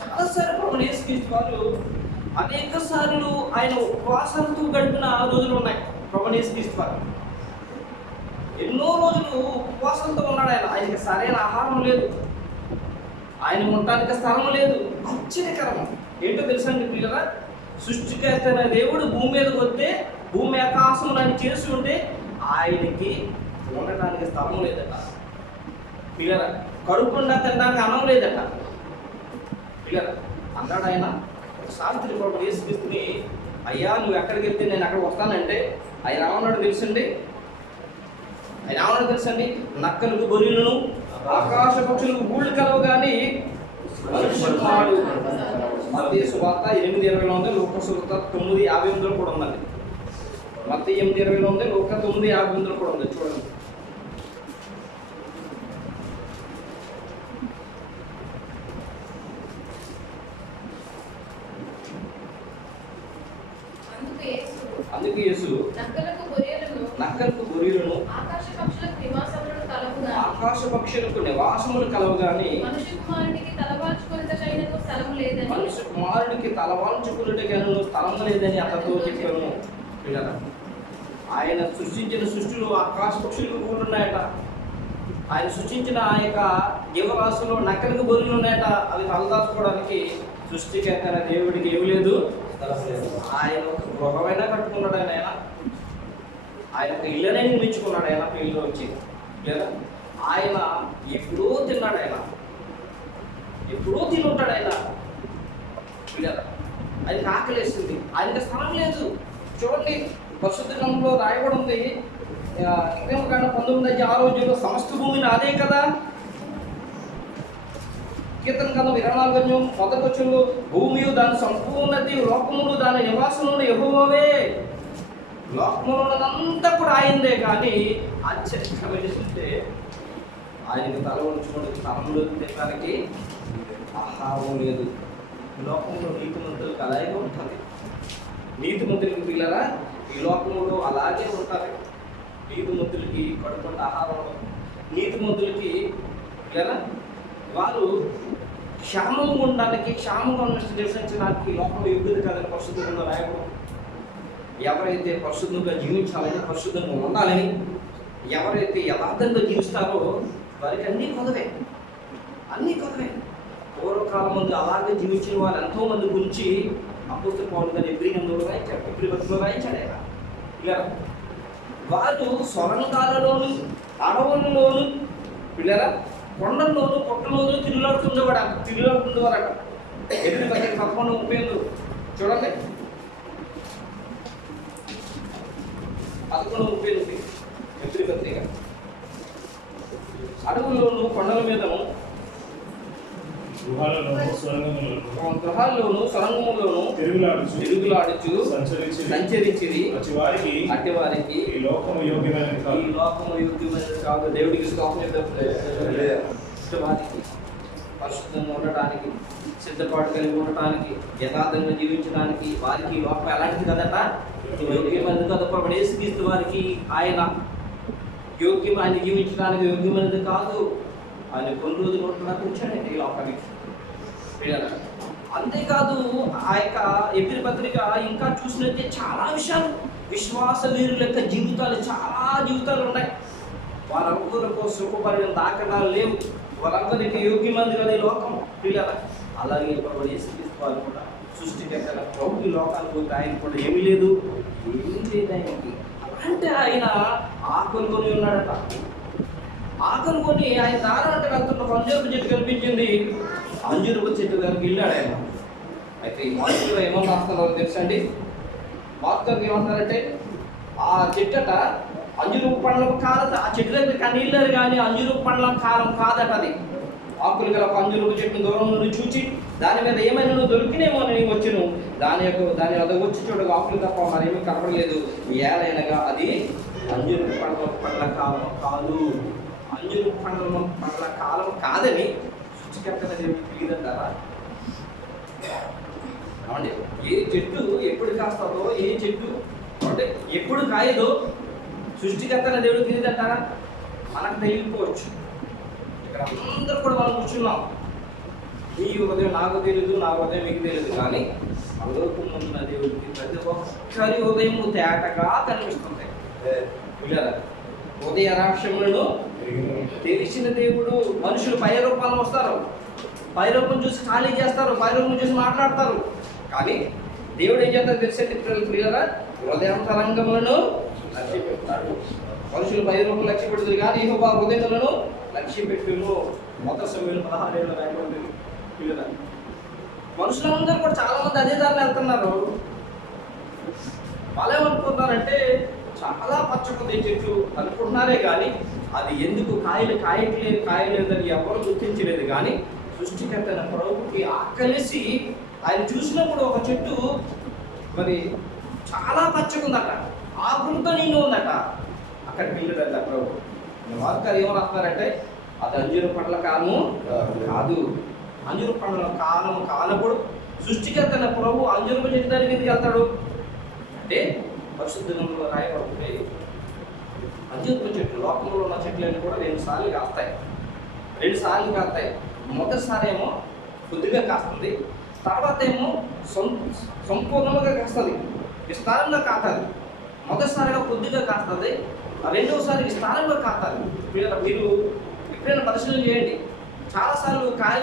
చాలాసార్లు ప్రభువైన యేసుక్రీస్తు వారు అనేక సార్లు ఆయన ఉపవాసాలతో గడిపిన రోజులు ఉన్నాయి. ప్రభువైన యేసుక్రీస్తు వారు ఎన్నో రోజులు ఉపవాసంతో ఉన్నాడు. ఆయనకి సరైన ఆహారం లేదు, ఆయన ఉండటానికి స్థలం లేదు. ఆశ్చర్యకరం ఏంటో తెలుసండి పిల్లరా, సృష్టికర్త అయిన దేవుడు భూమి మీదకి వస్తే భూమి ఆకాశం ఆయన చేసి ఉంటే ఆయనకి ఉండటానికి స్థలం లేదట. పిల్లరా కడుపుకుండా తినడానికి అన్నం లేదట. పిల్లరా అన్నాడు ఆయన శాస్త్రి ప్రభువైన యేసుక్రీస్తుని, అయ్యా నువ్వు ఎక్కడికి వెళ్తే నేను అక్కడికి వస్తానంటే ఆయన ఏమన్నాడు తెలుసండి? ఆయన ఏమన్నాడు తెలుసండి? నక్కలకు గొర్రెలను ఆకాశ పక్షులకు గూళ్ళు కలవు కానీ మనుషుడు మత్తయి సువార్త 8:20 ఉంది, లూకా సువార్త 9:58 కూడా ఉన్నది. మత్తయి 8:20 ఉంది, లూకా 9:58 కూడా ఉంది. చూడండి, ఎందుకు యేసు నక్కలకు గొర్రెలను ఆకాశ పక్షులకు నివాసములు కలవు గాని మనుష్య కుమారునికి తలవాల్చుకున్నట్టుగాను స్థలము లేదని అతనితో చెప్పాను. ఆయన సృష్టించిన సృష్టిలో ఆకాశ పక్షులకు కూడా ఉన్నాయట. ఆయన సృష్టించిన ఆ యొక్క జీవరాశుల్లో నక్కలకు గొర్రెలు ఉన్నాయట. అవి తలదాచుకోవడానికి సృష్టికర్త దేవుడికి ఏమి లేదు. ఆయన ఒక గృహమైనా కట్టుకున్నాడు. ఆయన ఒక ఇళ్ళనే నిర్మించుకున్నాడు. ఆయన పెళ్ళిలో వచ్చి లేదా ఆయన ఎప్పుడో తిన్నాడు. ఎప్పుడో తినుంటాడు. ఆయనకి ఆకలేస్తుంది. ఆయనకి స్థలం లేదు. చూడండి, పరిశుద్ధ గ్రంథంలో రాయబడి ఉంది. 19:6 సమస్త భూమిని అదే కదా. కీర్తన గ్రంథం 24 మొదటి వచనంలో భూమియు దాని సంపూర్ణతి లోకములు దాని నివాసములు యెహోవావే. లోకములంతా కూడా ఆయనదే. కానీ ఆశ్చర్యకరమైన చూస్తే ఆయనకు తల ఉంచుకుంటే స్థలంలో తినడానికి ఆహారం లేదు. లోకంలో నీతిమంతులకు అలాగే ఉంటుంది. నీతిమంతులకి పిల్లరా ఈ లోకంలో అలాగే ఉంటారు. నీతిమంతులకి కడుపుంట ఆహారం ఉండదు. నీతిమంతులకి పిల్లరా వారు క్షేమంగా ఉండడానికి, క్షేమంగా నివసించడానికి లోకంలో యోగ్యత కాదని పరిశుద్ధంగా రాయడం. ఎవరైతే పరిశుద్ధంగా జీవించాలని, పరిశుద్ధంగా ఉండాలని, ఎవరైతే యథార్థంగా జీవిస్తారో వారికి అన్నీ కొదవే. పూర్వకాలం ముందు అలాగే జీవించిన వారు ఎంతోమంది గురించి అపోస్తలుడు పౌలు గారు ఎబ్రీ గ్రంథంలో రాయించాడు. ఎబ్రీ పత్రికలో రాయించాడు. ఇలా వారు సొరంగాలలోను, అడవుల్లోను, పిల్లరా కొండల్లోను, పొట్టలోను తిరుగులాడుతుండేవారట. ఎబ్రీ పత్రిక 11:38 చూడండి. 11:38 ఎబ్రీ పత్రిక. అడవుల్లోను, కొండల మీదను, గృహాల్లోను, సొరంగములోను తిరుగులాడుచు సంచరించిరి. అట్టి వారికి ఈ లోకము యోగ్యమైనది కాదు. దేవుడికి స్తోత్రం. వారికి పరిశుద్ధంగా ఉండటానికి, సిద్ధపాటు కలిగి ఉండటానికి, యథార్థంగా జీవించడానికి వారికి ఈ లోకం ఎలాంటిది కదట, యోగ్యమైనది కదా. ప్రభు యేసుక్రీస్తు వారికి ఆయన జీవించడానికి యోగ్యమైనది కాదు. ఆయన కొన్ని రోజులు ఉండడానికి వచ్చాడండి ఈ లోకానికి. అంతేకాదు ఆ యొక్క ఎబ్రీ పత్రిక ఇంకా చూసినట్టే చాలా విషయాలు, విశ్వాస వీరుల యొక్క జీవితాలు, చాలా జీవితాలు ఉన్నాయి. వారందరికీ సుఖపడిన దాఖలాలు లేవు. వారందరికీ యోగ్యమైనది కదా ఈ లోకం. అలాగే ప్రభు యేసుక్రీస్తు వారు కూడా సృష్టికర్త ప్రభు ఈ లోకానికి ఆయన కూడా ఏమీ లేదు. ఆయనకి అంటే ఆయన ఆకలికొని ఉన్నాడట. ఆకలికొని ఆయన దారాట వెళ్తున్న అంజూరపు చెట్టు కనిపించింది. అంజూరపు చెట్టు దగ్గరికి వెళ్ళాడు ఆయన. అయితే ఈ మార్కులో ఏమో రాస్తున్నారో తెలుసండి. మార్కులకి ఏమంటారంటే ఆ చెట్టట అంజూరపు పండ్లకు కాదట. ఆ చెట్టు దగ్గర కన్నీళ్ళారు కానీ అంజూరపు పండ్ల కాలం కాదట. అది ఆకులు గల ఒక అంజూరపు చెట్టును దూరం నుండి చూచి దాని మీద ఏమైనా దొరికినేమో అని వచ్చును. దాని వద్ద వచ్చి చూడగా ఆకులు తప్ప మరేమీ కనపడలేదు. ఏలైనగా అది అంజూరపు పండ్ల కాలం కాదు. అంజూరపు పండ్ల కాలం కాదని సృష్టికర్త దేవుడికి తెలియదంటారా? ఏమండి, ఏ చెట్టు ఎప్పుడు కాస్తుందో, ఏ చెట్టు అంటే ఎప్పుడు కాయదో సృష్టికర్త దేవుడికి తెలియదంటారా? మనకు తెలియకపోవచ్చు. ఇక్కడ అందరూ కూడా మనం కూర్చున్నాం. మీ ఉదయం నాకు తెలియదు, నా ఉదయం మీకు తెలియదు. కానీ అవలోకమున్న దేవుడికి ప్రతి ఒక్కరి ఉదయం తేటగా కనిపిస్తుంది. ఉదయ రాక్షములను తెలిసిన దేవుడు. మనుషులు పైరూపాలు వస్తారు, పైరూపం చూసి ఖాళీ చేస్తారు, పైరూపం చూసి మాట్లాడతారు. కానీ దేవుడు ఏం చేస్తారు తెలిసే పిల్లరా? హృదయాంతరంగములను లక్ష్య పెడతాడు. మనుషులు పైరూపం లక్ష్య పెడుతుంది కానీ యెహోవా హృదయములను లక్ష్య పెట్టును. మొదటి సమయంలో 16 రాయబడింది. పిల్లరా, మనుషులందరూ కూడా చాలా మంది అదే దారిలో వెళ్తున్నారు. వాళ్ళు ఏమనుకుంటున్నారంటే చాలా పచ్చకుంది చెట్టు అనుకుంటున్నారే కానీ అది ఎందుకు కాయలేదని ఎవరు గుర్తించలేదు. కానీ సృష్టికర్త ప్రభుకి ఆకలిసి ఆయన చూసినప్పుడు ఒక చెట్టు మరి చాలా పచ్చకుందట, ఆకులతో నిండి ఉందట. అక్కడికి వెళ్ళాడంట ప్రభు. వార్తలు ఏమని రాస్తున్నారంటే అది అంజూరు పండ్ల కాలము కాదు. అంజూరు పండ్ల కాలం కానప్పుడు సృష్టికర్త ప్రభు అంజూరు చెట్టు దానికి ఎందుకు వెళ్తాడు అంటే పరిశుద్ధ గ్రంథంలో రాయబడుతుంది. అంజూరపు చెట్లు లోకంలో ఉన్న చెట్లన్నీ కూడా 2 సార్లు కాస్తాయి. 2 సార్లు కాస్తాయి. మొదటిసారి ఏమో కొద్దిగా కాస్తుంది, తర్వాత ఏమో సంపూర్ణంగా కాస్తుంది, విస్తారంగా కాస్తుంది. మొదటిసారిగా కొద్దిగా కాస్తుంది, రెండవసారి విస్తారంగా కాస్తుంది. మీరు ఎప్పుడైనా పరిశీలన చేయండి. చాలాసార్లు కాయల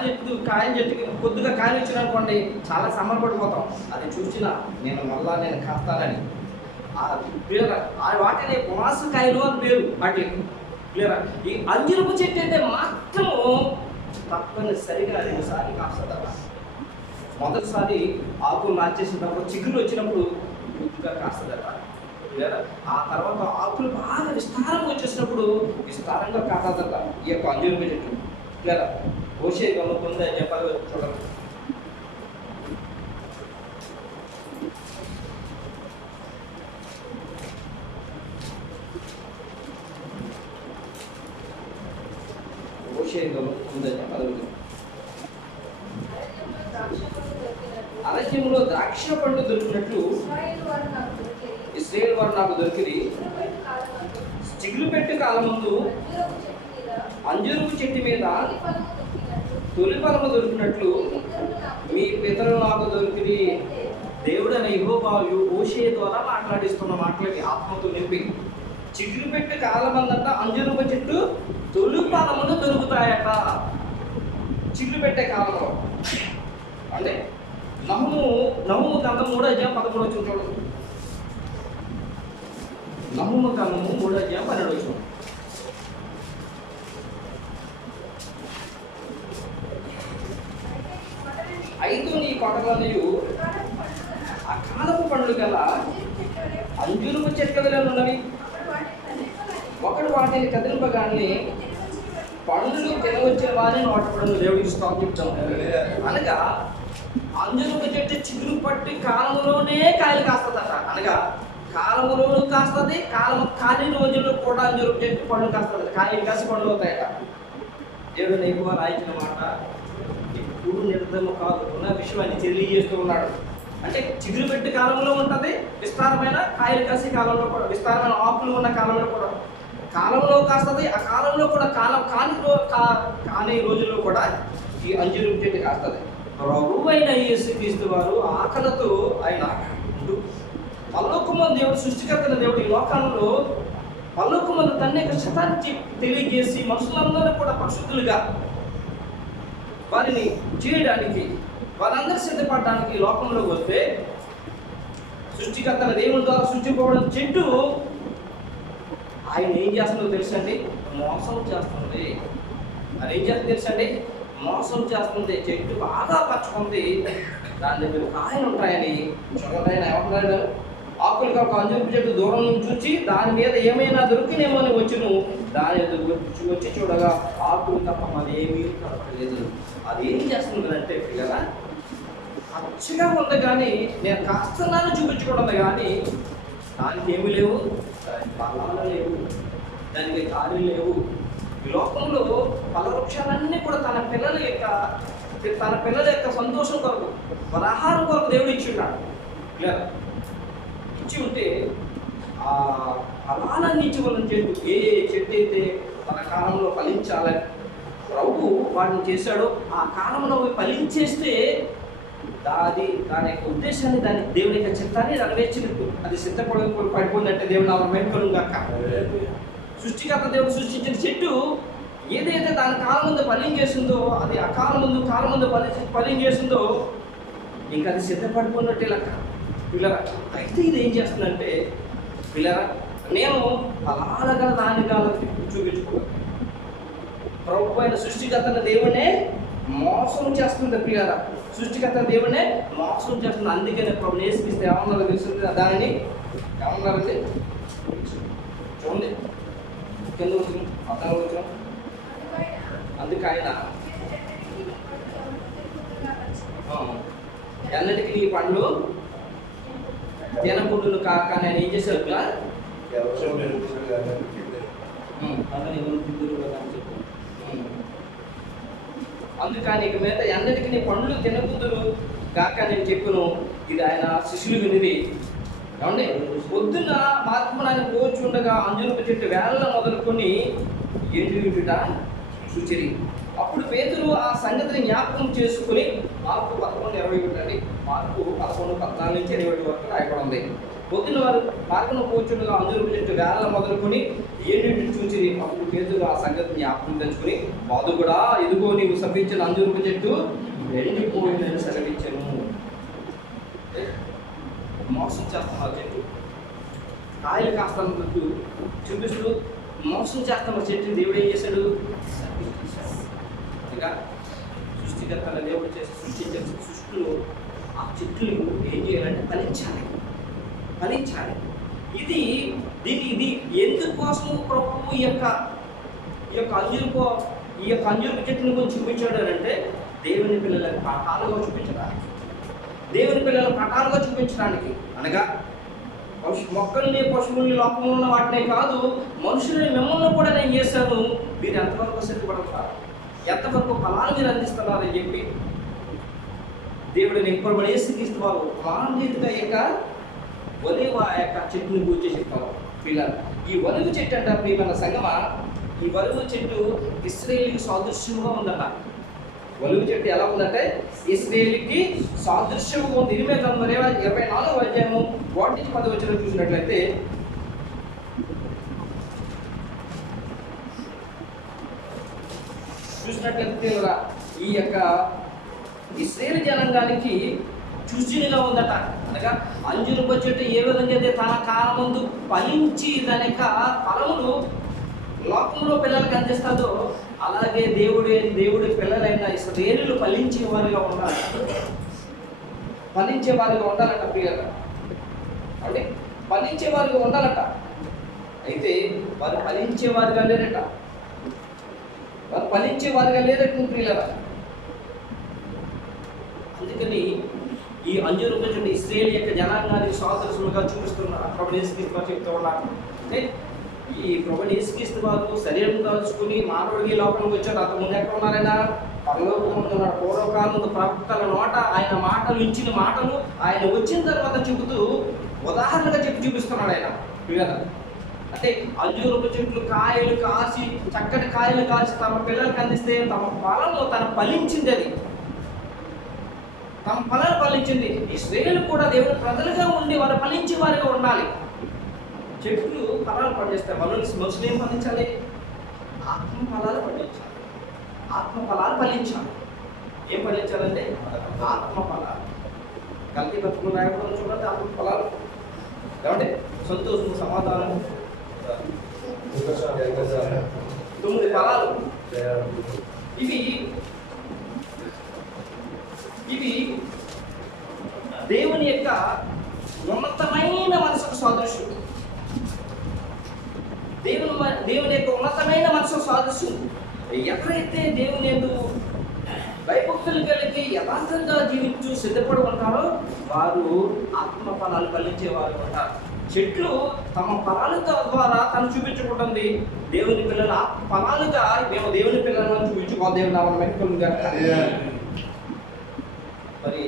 చెట్టుకి కొద్దిగా కాయలు ఇచ్చిననుకోండి, చాలా సంబరపడిపోతాం. అది చూసినా నేను కాస్తానని. వాటిని మాసకాయలు అని పేరు వాటికి. క్లియరా? ఈ అంజూరపు చెట్టు అయితే మాత్రము తప్పనిసరిగా 2 సార్లు కాస్తుందట. మొదటిసారి ఆకులు మార్చేసినప్పుడు, చిగురు వచ్చినప్పుడు కొద్దిగా కాస్తుందట. క్లియరా? ఆ తర్వాత ఆకులు బాగా విస్తారంగా వచ్చేసినప్పుడు విస్తారంగా కాస్తుందట ఈ యొక్క అంజూరపు చెట్టు. క్లియరా? హోషేయ గ్రంథం 9 చెప్పాలి చూడండి. అరణ్యంలో ద్రాక్ష పండు దొరికినట్లు ఇశ్రాయేలు వారు నాకు దొరికింది. చిగురు పెట్టు కాలం ముందు అంజూరపు చెట్టు మీద తొలి ఫలము దొరికినట్లు మీ పితరులు నాకు దొరికింది. దేవుడైన యెహోవా హోషేయ ద్వారా మాట్లాడిస్తున్న మాటలకి ఆత్మతో నింపి, చిగురు పెట్టు కాలం అందంట అంజూరపు చెట్టు తొలి ఫలములు దొరుకుతాయట. చిగురు పెట్టే కాలంలో అంటే నహుము గ్రంథం 3:13 చూడండి. నహుము గ్రంథము 3:12. అయితే నీ కొటలనియు ఆ కాలపు పండ్లు గల అంజూరపు చెట్ల ఉన్నవి. ఒకడు వాటిని కదిలింపగానే పండ్లు తినవచ్చిన వారిని నోటపడను. దేవుడికి స్తోత్రం చెప్తాం. అనగా అంజూరపు చెట్టు చిగురు పట్టి కాలంలోనే కాయలు కాస్తుందట. అనగా కాలంలోనూ కాస్తుంది, కాని రోజుల్లో కూడా అంజూరపు చెట్టు పండ్లు కాస్తుంది. కాయలు కాసి పండ్లు అవుతాయట. దేవుడు ఎక్కువ రాయించిన మాట ఇప్పుడు నిర్ధము కాదు, ఉన్న విషయాన్ని తెలియజేస్తూ ఉన్నాడు. అంటే చిగురు పెట్టి కాలంలో ఉంటుంది, విస్తారమైన కాయలు కాసే కాలంలో కూడా, విస్తారమైన ఆకులు ఉన్న కాలంలో కూడా కాలంలో కాస్తుంది. ఆ కాలంలో కూడా కాని రోజుల్లో కూడా ఈ అంజూరపు చెట్టు కాస్తుంది. ప్రభువైన యేసుక్రీస్తు వారు ఆకలితో ఆయన పరలోకమందు దేవుడు సృష్టికర్తైన దేవుడు ఈ లోకంలో పరలోకమందు తన యొక్క శతాన్ని తెలియజేసి మనుషులందరూ కూడా పరిశుద్ధులుగా వారిని చేయడానికి, వారందరూ సిద్ధపడడానికి లోకంలోకి వస్తే సృష్టికర్తైన దేవుని ద్వారా సృష్టింపబడిన చెట్టు ఆయన ఏం చేస్తుందో తెలుసండి? మోసం చేస్తుంది. అది ఏం చేస్తుంది తెలుసండి? మోసం చేస్తుంది. చెట్టు బాగా పచ్చుకుంది, దాని దగ్గర కాయలు ఉంటాయని చూడలైన ఏమంటున్నాడు? ఆకులు ఒక అంజూరపు చెట్టు దూరం నుంచి చూసి దాని మీద ఏమైనా దొరికినేమో అని వచ్చును. దాని వచ్చి చూడగా ఆకులు తప్ప మరేమీ కనపడలేదు. అది ఏం చేస్తుంది అంటే కదా, పచ్చగా ఉంది కానీ నేను కాస్తున్నాను చూపించుకోవడం కానీ దానికి ఏమీ లేవు, దానికి ఫలాలు లేవు, దానికి కాళ్ళు లేవు. ఈ లోకంలో ఫలవృక్షాలన్నీ కూడా తన పిల్లల యొక్క సంతోషం కొరకు, వాళ్ళ ఆహారం కొరకు దేవుడు ఇచ్చిండాడు. లేదా ఇచ్చి ఉంటే ఆ ఫలాలన్నీ ఇచ్చివలని చెట్టు, ఏ చెట్టు అయితే తన కాలంలో ఫలించాలని ప్రభు వాటిని చేశాడో ఆ కాలంలో ఫలించేస్తే దాని యొక్క ఉద్దేశాన్ని, దాని దేవుని యొక్క చిత్తాన్ని నెరవేర్చినట్టు అది పడిపోయిందంటే దేవుడు నా మెట్టుకోను కాక. సృష్టికర్త దేవుడు సృష్టించిన చెట్టు ఏదైతే దాని కాలం ముందు ఫలించేసిందో, అది ఆ కాలం ముందు ఫలించేసిందో ఇంకా అది సిద్ధపడిపోయినట్టే లెక్క. పిల్లరా, అయితే ఇది ఏం చేస్తుందంటే పిల్లరా, నేను ఫలాలుగా దాని కాలం చూపించుకోవాలి. ప్రభు అయిన సృష్టికర్త దేవునే మోసం చేస్తుంది. పిల్లరా, సృష్టికర్త దేవునే మోసం చేస్తుంది. అందుకనే ప్రభు నేర్పిస్తే ఏమన్నారో తెలుస్తుంది. దానిని ఏమన్నారండి చూడండి, కింద వచ్చిన అర్థం వచ్చిన. అందుకు ఆయన ఎన్నటికి నీ పండ్లు తినకుండును కాక నేను ఏం చేశారు పిల్ల అందుకని ఇక మీద ఎన్నటికి నీ పండ్లు తినకుందురు కాక నేను చెప్పును. ఇది ఆయన శిష్యులు వినిది. ఏమండి పొద్దున్న మార్గమున ఆయన పోచుండగా అంజూరపు చెట్టు వేళ్ళ మొదలుకొని ఎండుట చూచిరి. అప్పుడు పేతురు ఆ సంగతిని జ్ఞాపకం చేసుకుని మార్కు 11:21 అండి, మార్కు 11:14-21 వరకు రాయబడి ఉంది. పొద్దున్న వారు మార్గమున పోచుండగా అంజూరపు చెట్టు వేళ్ళ మొదలుకొని ఎండుట చూచిరి. అప్పుడు పేతురు ఆ సంగతిని జ్ఞాపకం తెచ్చుకుని, బాధుడా ఇదిగో నీవు శపించిన అంజూరపు చెట్టు ఎండిపోయిందని సెలవిచ్చెను. మోసం చేస్తున్నారు, చెట్టు కాయలు కాస్తున్నట్టు చూపిస్తూ మోసం చేస్తున్న చెట్టు దేవుడు ఏం చేశాడు? ఇంకా సృష్టికర్తల దేవుడు చేసి సృష్టించిన సృష్టిలో ఆ చెట్లు ఏం చేయాలంటే ఫలించాలి. ఇది ఎందుకోసం ప్రభు ఈ యొక్క అంజూరపు చెట్టుని గురించి చూపించాడు అంటే దేవుని పిల్లలకు పాఠాలుగా చూపించడానికి, అనగా మొక్కల్ని పశువుల్ని లోకంలో ఉన్న వాటినే కాదు, మనుషుల్ని మిమ్మల్ని కూడా నేను చేశాను, మీరు ఎంతవరకు సిద్ధపడతారు, ఎంతవరకు ఫలాలు మీరు అందిస్తున్నారని చెప్పి దేవుడిని ఇప్పుడు యేసుక్రీస్తు వారు ప్రాణీతిగా ఒలివ చెట్టుని గురించి చెప్తారు పిల్లలు. ఈ ఒలివ చెట్టు అంట ప్రియమైన సంగమా, ఈ ఒలివ చెట్టు ఇశ్రాయేలుకి సాదృశ్యంగా ఉందట. ఒలివ చెట్టు ఎలా ఉందంటే ఇశ్రాయేలుకి సాదృశ్యంగా ఉంది. 24వ అధ్యాయము 1-10 చూసినట్లయితే, ఈ యొక్క ఇశ్రాయేలు జనాంగానికి చూసిగా ఉందట. అనగా అంజూరపు చెట్టు ఏ విధంగా అయితే తన కాలమందు ఫలించి దాని యొక్క ఫలమును లోకంలో పిల్లలకు అందిస్తుందో, అలాగే దేవుడి పిల్లలైన ఇశ్రాయేలులు ఫలించేవారిగా ఉండాలట ప్రియుల. అంటే ఫలించేవారిగా ఉండాలట. అయితే వారు ఫలించేవారిగా లేరట ప్రియుల. అందుకని ఈ అంజూరపు చెట్టు ఇశ్రాయేలు యొక్క జనాంగానికి సాదృశ్యంగా చూపిస్తున్నారు. అక్కడ చెప్తూ ఉన్నారు. అంటే ఈ ప్రభుని యేసుక్రీస్తు వారు శరీరం దాల్చుకుని మానవుడికి లోపలికి వచ్చాడు. అంతకుముందు ఎక్కడ ఉన్నారైనా పరలోకముందు ఉన్నాడు. పూర్వకాలం ప్రవక్తల నోట ఆయన మాటలు ఇచ్చిన మాటలు ఆయన వచ్చిన తర్వాత చెబుతూ ఉదాహరణగా చూపిస్తున్నాడు ఆయన. అంటే అంజూరపు చెట్లు కాయలు కాసి చక్కటి కాయలు కాసి తమ పిల్లలకు అందిస్తే తమ ఫలము ఫలించింది. అది తమ ఫలాలు ఫలించింది. ఈ స్త్రీలు కూడా దేవుని ప్రజలుగా ఉండి వారు ఫలించే వారిగా ఉండాలి. చెట్లు ఫలాలు పండిస్తాయి. మనుషులు ఏం ఫలించాలి? ఆత్మ ఫలాలు ఫలించాలి. ఏం ఫలించాలంటే ఆత్మ ఫలాలు. కల్తీ బతుకులు రాయడం చూడండి, ఆత్మ ఫలాలు ఏమంటే సంతోషం, సమాధానం, 9 ఫలాలు. ఇవి దేవుని యొక్క ఉన్నతమైన మనసుకు సాదృశ్యం. దేవుని యొక్క ఉన్నతమైన మనసుకు సాదృశ్యం. ఎవరైతే దేవుని యందు భయభక్తులు కలిగి యథార్థంగా జీవించు సిద్ధపడి ఉంటారో వారు ఆత్మ ఫలాలు ఫలించేవారు ఉంటారు. చెట్లు తమ ఫలాల ద్వారా తను చూపించుకుంటుంది. దేవుని పిల్లల ఫలాలుగా మేము దేవుని పిల్లలను చూపించుకోవాలి. దేవుని నామమున మహిమ. మరి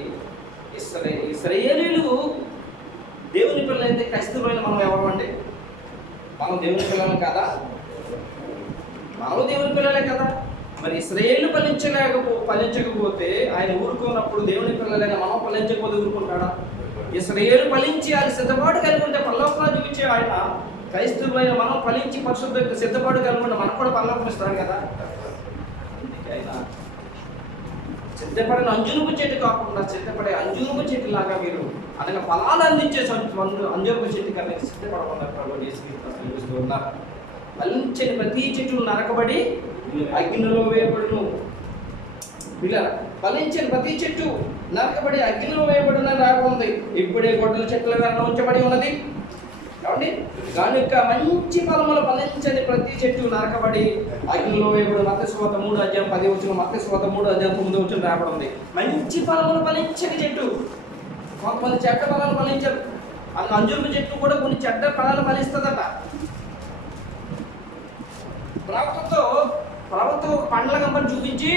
ఇశ్రాయేలీయులు దేవుని పిల్లలైతే ఖచ్చితమైన మనం ఎవరు అండి? మనం దేవుని పిల్లలం కదా? మనం దేవుని పిల్లలే కదా. మరి ఇశ్రాయేలు ఫలించకపోతే ఆయన ఊరుకున్నప్పుడు దేవుని పిల్లలైన మనం ఫలించకపోతే ఊరుకుంటాడా? ఇశ్రాయేలు ఫలించి ఆయన సిద్ధపాటు కలిగి ఉంటే పరలోకంలో చూపించే ఆయన క్రైస్తవులైన మనం ఫలించి పరిశుద్ధ సిద్ధపాటు కలిగి ఉంటే మనకు కూడా పరలోకం ఇస్తాడు కదా. ఆయన సిద్ధపడిన అంజూరపు చెట్టు కాకుండా సిద్ధపడే అంజూరపు చెట్టు లాగా మీరు అనగా ఫలాలు అందించే అంజూరపు చెట్టు కన్నా సిద్ధపడకుండా ఉన్నారు. ఫలించని ప్రతి చెట్లు నరకబడి అగ్నిలో వేయబడును. పిల్లల ఫలించని ప్రతి చెట్టు నరకబడి అగ్నిలో వేయబడిన రాబోతుంది. ఇప్పుడే గొడ్డల చెట్ల వెనక ఉంచబడి ఉన్నది. కాబట్టి కనుక మంచి ఫలములు ఫలించని ప్రతి చెట్టు నరకబడి అగ్నిలో వేయబడి మత్తయి 3:10 మత్తయి 3:9 రాబడింది. మంచి ఫలములు ఫలించని చెట్టు. కొంతమంది చెడ్డ ఫలాలు ఫలించరు. అన్న అంజూరపు చెట్టు కూడా కొన్ని చెడ్డ ఫలాలు ఫలిస్తుందట. ప్రవక్త ఒక పండ్ల గంపని చూపించి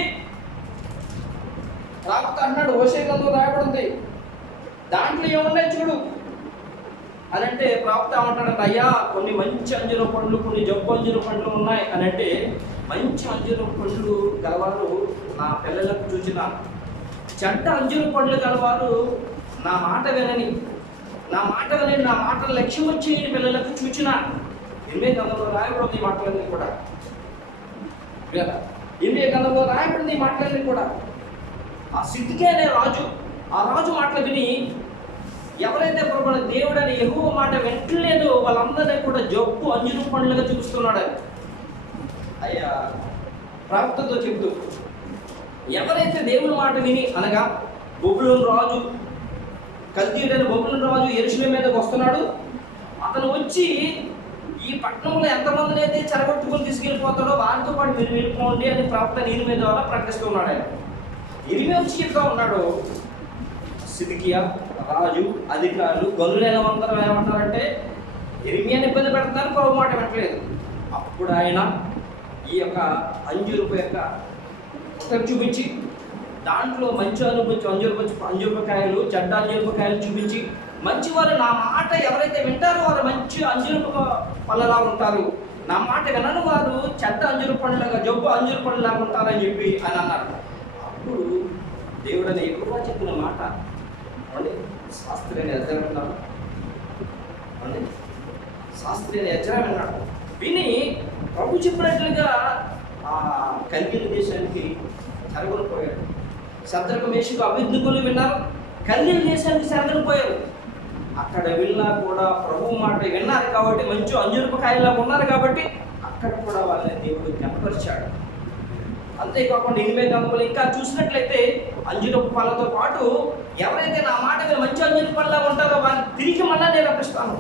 ప్రవక్త అన్నాడు, హోషేయ గ్రంథంలో రాయబడింది, దాంట్లో ఏమున్నాయి చూడు, అని అంటే ప్రవక్త ఏమంటాడంటే, అయ్యా కొన్ని మంచి అంజూర పండ్లు, కొన్ని జబ్బు అంజూర పండ్లు ఉన్నాయి అని అంటే, మంచి అంజూర పండ్లు గలవారు నా పిల్లలకు చూచిన, చెడ్డ అంజూర పండ్లు గలవారు నా మాట వినని, నా మాటలు లక్ష్యం వచ్చి పిల్లలకు చూచిన. 8వ గ్రంథంలో రాయబడింది ఈ మాటలన్నీ కూడా. 8వ గ్రంథంలో రాయబడింది ఈ మాటలన్నీ కూడా. ఆ సిద్కియా అనే రాజు, ఆ రాజు మాటలు విని ఎవరైతే ప్రభువైన దేవుడని యెహోవా మాట వింటలేదో వాళ్ళందరినీ కూడా జబ్బు అంజూర పండ్లుగా చూపిస్తున్నాడు. అయ్యా ప్రవక్తతో చెప్తూ, ఎవరైతే దేవుని మాట విని, అనగా బబులోను రాజు, కల్దీయుడైన బబులోను రాజు యెరూషలేము మీదకి వస్తున్నాడు. అతను వచ్చి ఈ పట్టణంలో ఎంతమందిని అయితే చెరగొట్టుకుని తీసుకెళ్ళిపోతాడో వారితో పాటు మీరు వెళ్ళిపోండి అని ప్రవక్త ఇర్మియా ద్వారా ప్రకటిస్తున్నాడు. ఆయన ఇర్మియా వచ్చి చెప్తా ఉన్నాడు, సిద్కియా రాజు, అధికారులు, గనులైన అందరూ ఏమంటారంటే ఇర్మియాని ఇబ్బంది పెడుతున్నారు, ప్రభు మాట వినట్లేదు. అప్పుడు ఆయన ఈ యొక్క అంజూరపు చూపించి, దాంట్లో మంచి అంజూరపకాయలు, చెడ్డ అంజూరపకాయలు చూపించి, మంచివారు నా మాట ఎవరైతే వింటారో వారు మంచి అంజూరపు పళ్ళలా ఉంటారు, నా మాట వినని వారు చెడ్డ అంజూర పండ్లాగా, జబ్బు అంజూర పండ్లాగా ఉంటారని చెప్పి అని అన్నారు. అప్పుడు దేవుడని ఎక్కువగా చెప్పిన మాట శాస్త్రీయ ఎజ్రా విన్నాడు. శాస్త్రీయ ఎజ్రా విన్నాడు. విని ప్రభు చెప్పినట్లుగా ఆ కల్దీయుల దేశానికి చెరగొనిపోయాడు. శద్రకు, మేషకు, అబేద్నెగోలు విన్నారు, కల్దీయుల దేశానికి చెరగొనిపోయారు. అక్కడ వెళ్ళినా కూడా ప్రభు మాట విన్నారు కాబట్టి, మంచి అంజూరపకాయలా ఉన్నారు కాబట్టి అక్కడ కూడా వాళ్ళని దేవుడు జ్ఞాపకపరిచాడు. అంతేకాకుండా 8వ గ్రంథంలో ఇంకా చూసినట్లయితే అంజూరపు పళ్ళతో పాటు ఎవరైతే నా మాట మంచి అంజూరపు పళ్ళ ఉంటారో వారిని తిరిగి మళ్ళా నేను రప్పిస్తాను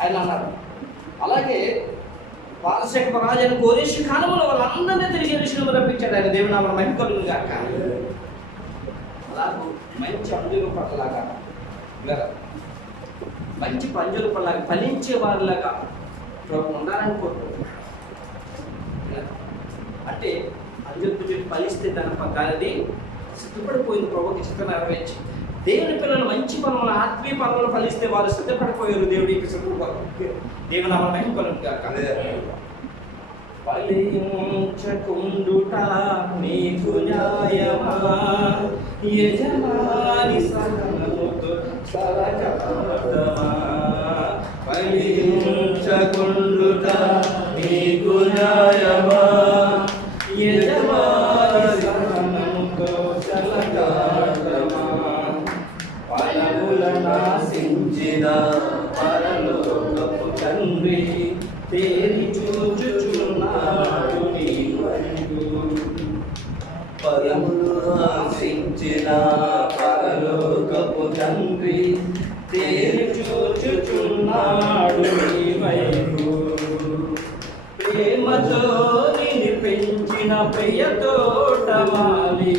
ఆయన అన్నారు. అలాగే పారసీక రాజైన కోరేషు కాలంలో వాళ్ళందరినీ తిరిగి యెరూషలేముకు రప్పించాడు ఆయన. దేవుని నామమున మహిమ కలుగును గాక. అలాగే మంచి అంజూరపు పళ్ళలాగా, మంచి అంజూరపు పళ్ళలాగా ఫలించే వారిలాగా ప్రభు ఉండాలని కోరుకుంటున్నాడు. అంటే అంజూరపు చెట్టు ఫలిస్తే దానిది సిద్ధపడిపోయింది ప్రభుకి చిత్తం నెరవేర్చి. దేవుని పిల్లలు మంచి పనులు, ఆత్మీయ పనులు ఫలిస్తే వారు సిద్ధపడిపోయారు దేవుడికి సిద్ధపడి. దేవుని నామమున మహిమ కలుగును గాక. ఫలించకుండుట నీకు న్యాయమా, యజమాని సహనముతో సరకటమా. ఫలించకుండుట నీకు న్యాయమా, యజమాని సహనముతో సరకటమా. ఫలములనాశించిన పరలోకపు తండ్రి తేరి చూచుచున్నాడు నీ వైపు. ఫలములు ఆశించిన పరలోకపు తండ్రి తేరి చూచుచున్నాడు నీ వైపు. ప్రేమతో నిన్ను పెంచిన ప్రియ తోటమాలి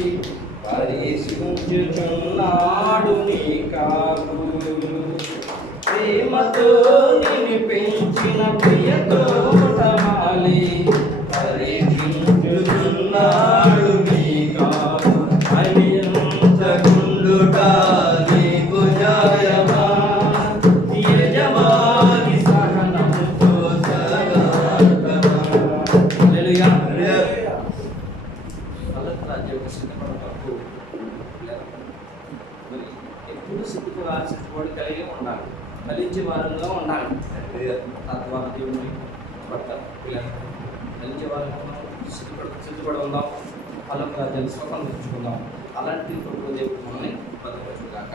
పరీక్షించుచున్నాడు నీ కాపు. ప్రేమతో నిన్ను పెంచిన ప్రియ తోటమాలి పరీక్షించుచున్నాడు నీ కాపు. ఫలించకుండుట నీకు న్యాయమా, యజమాని సహనముతో సరకటమా. హల్లెలూయా. రాజ్యానికి సిద్ధపడటకు మరి ఎప్పుడు సిద్ధపడి కలిగి ఉండాలి, ఫలించే వారంగా ఉండాలి. తద్వారా దేవుని పట్ల పిల్లలు ఫలించే వారంగా సిద్ధపడి ఉందాం, ఫలం రాజ్యాన్ని స్వతంత్రించుకుందాం. అలాంటి ప్రభువు దేవుడు మనల్ని భద్రపరచుగాక.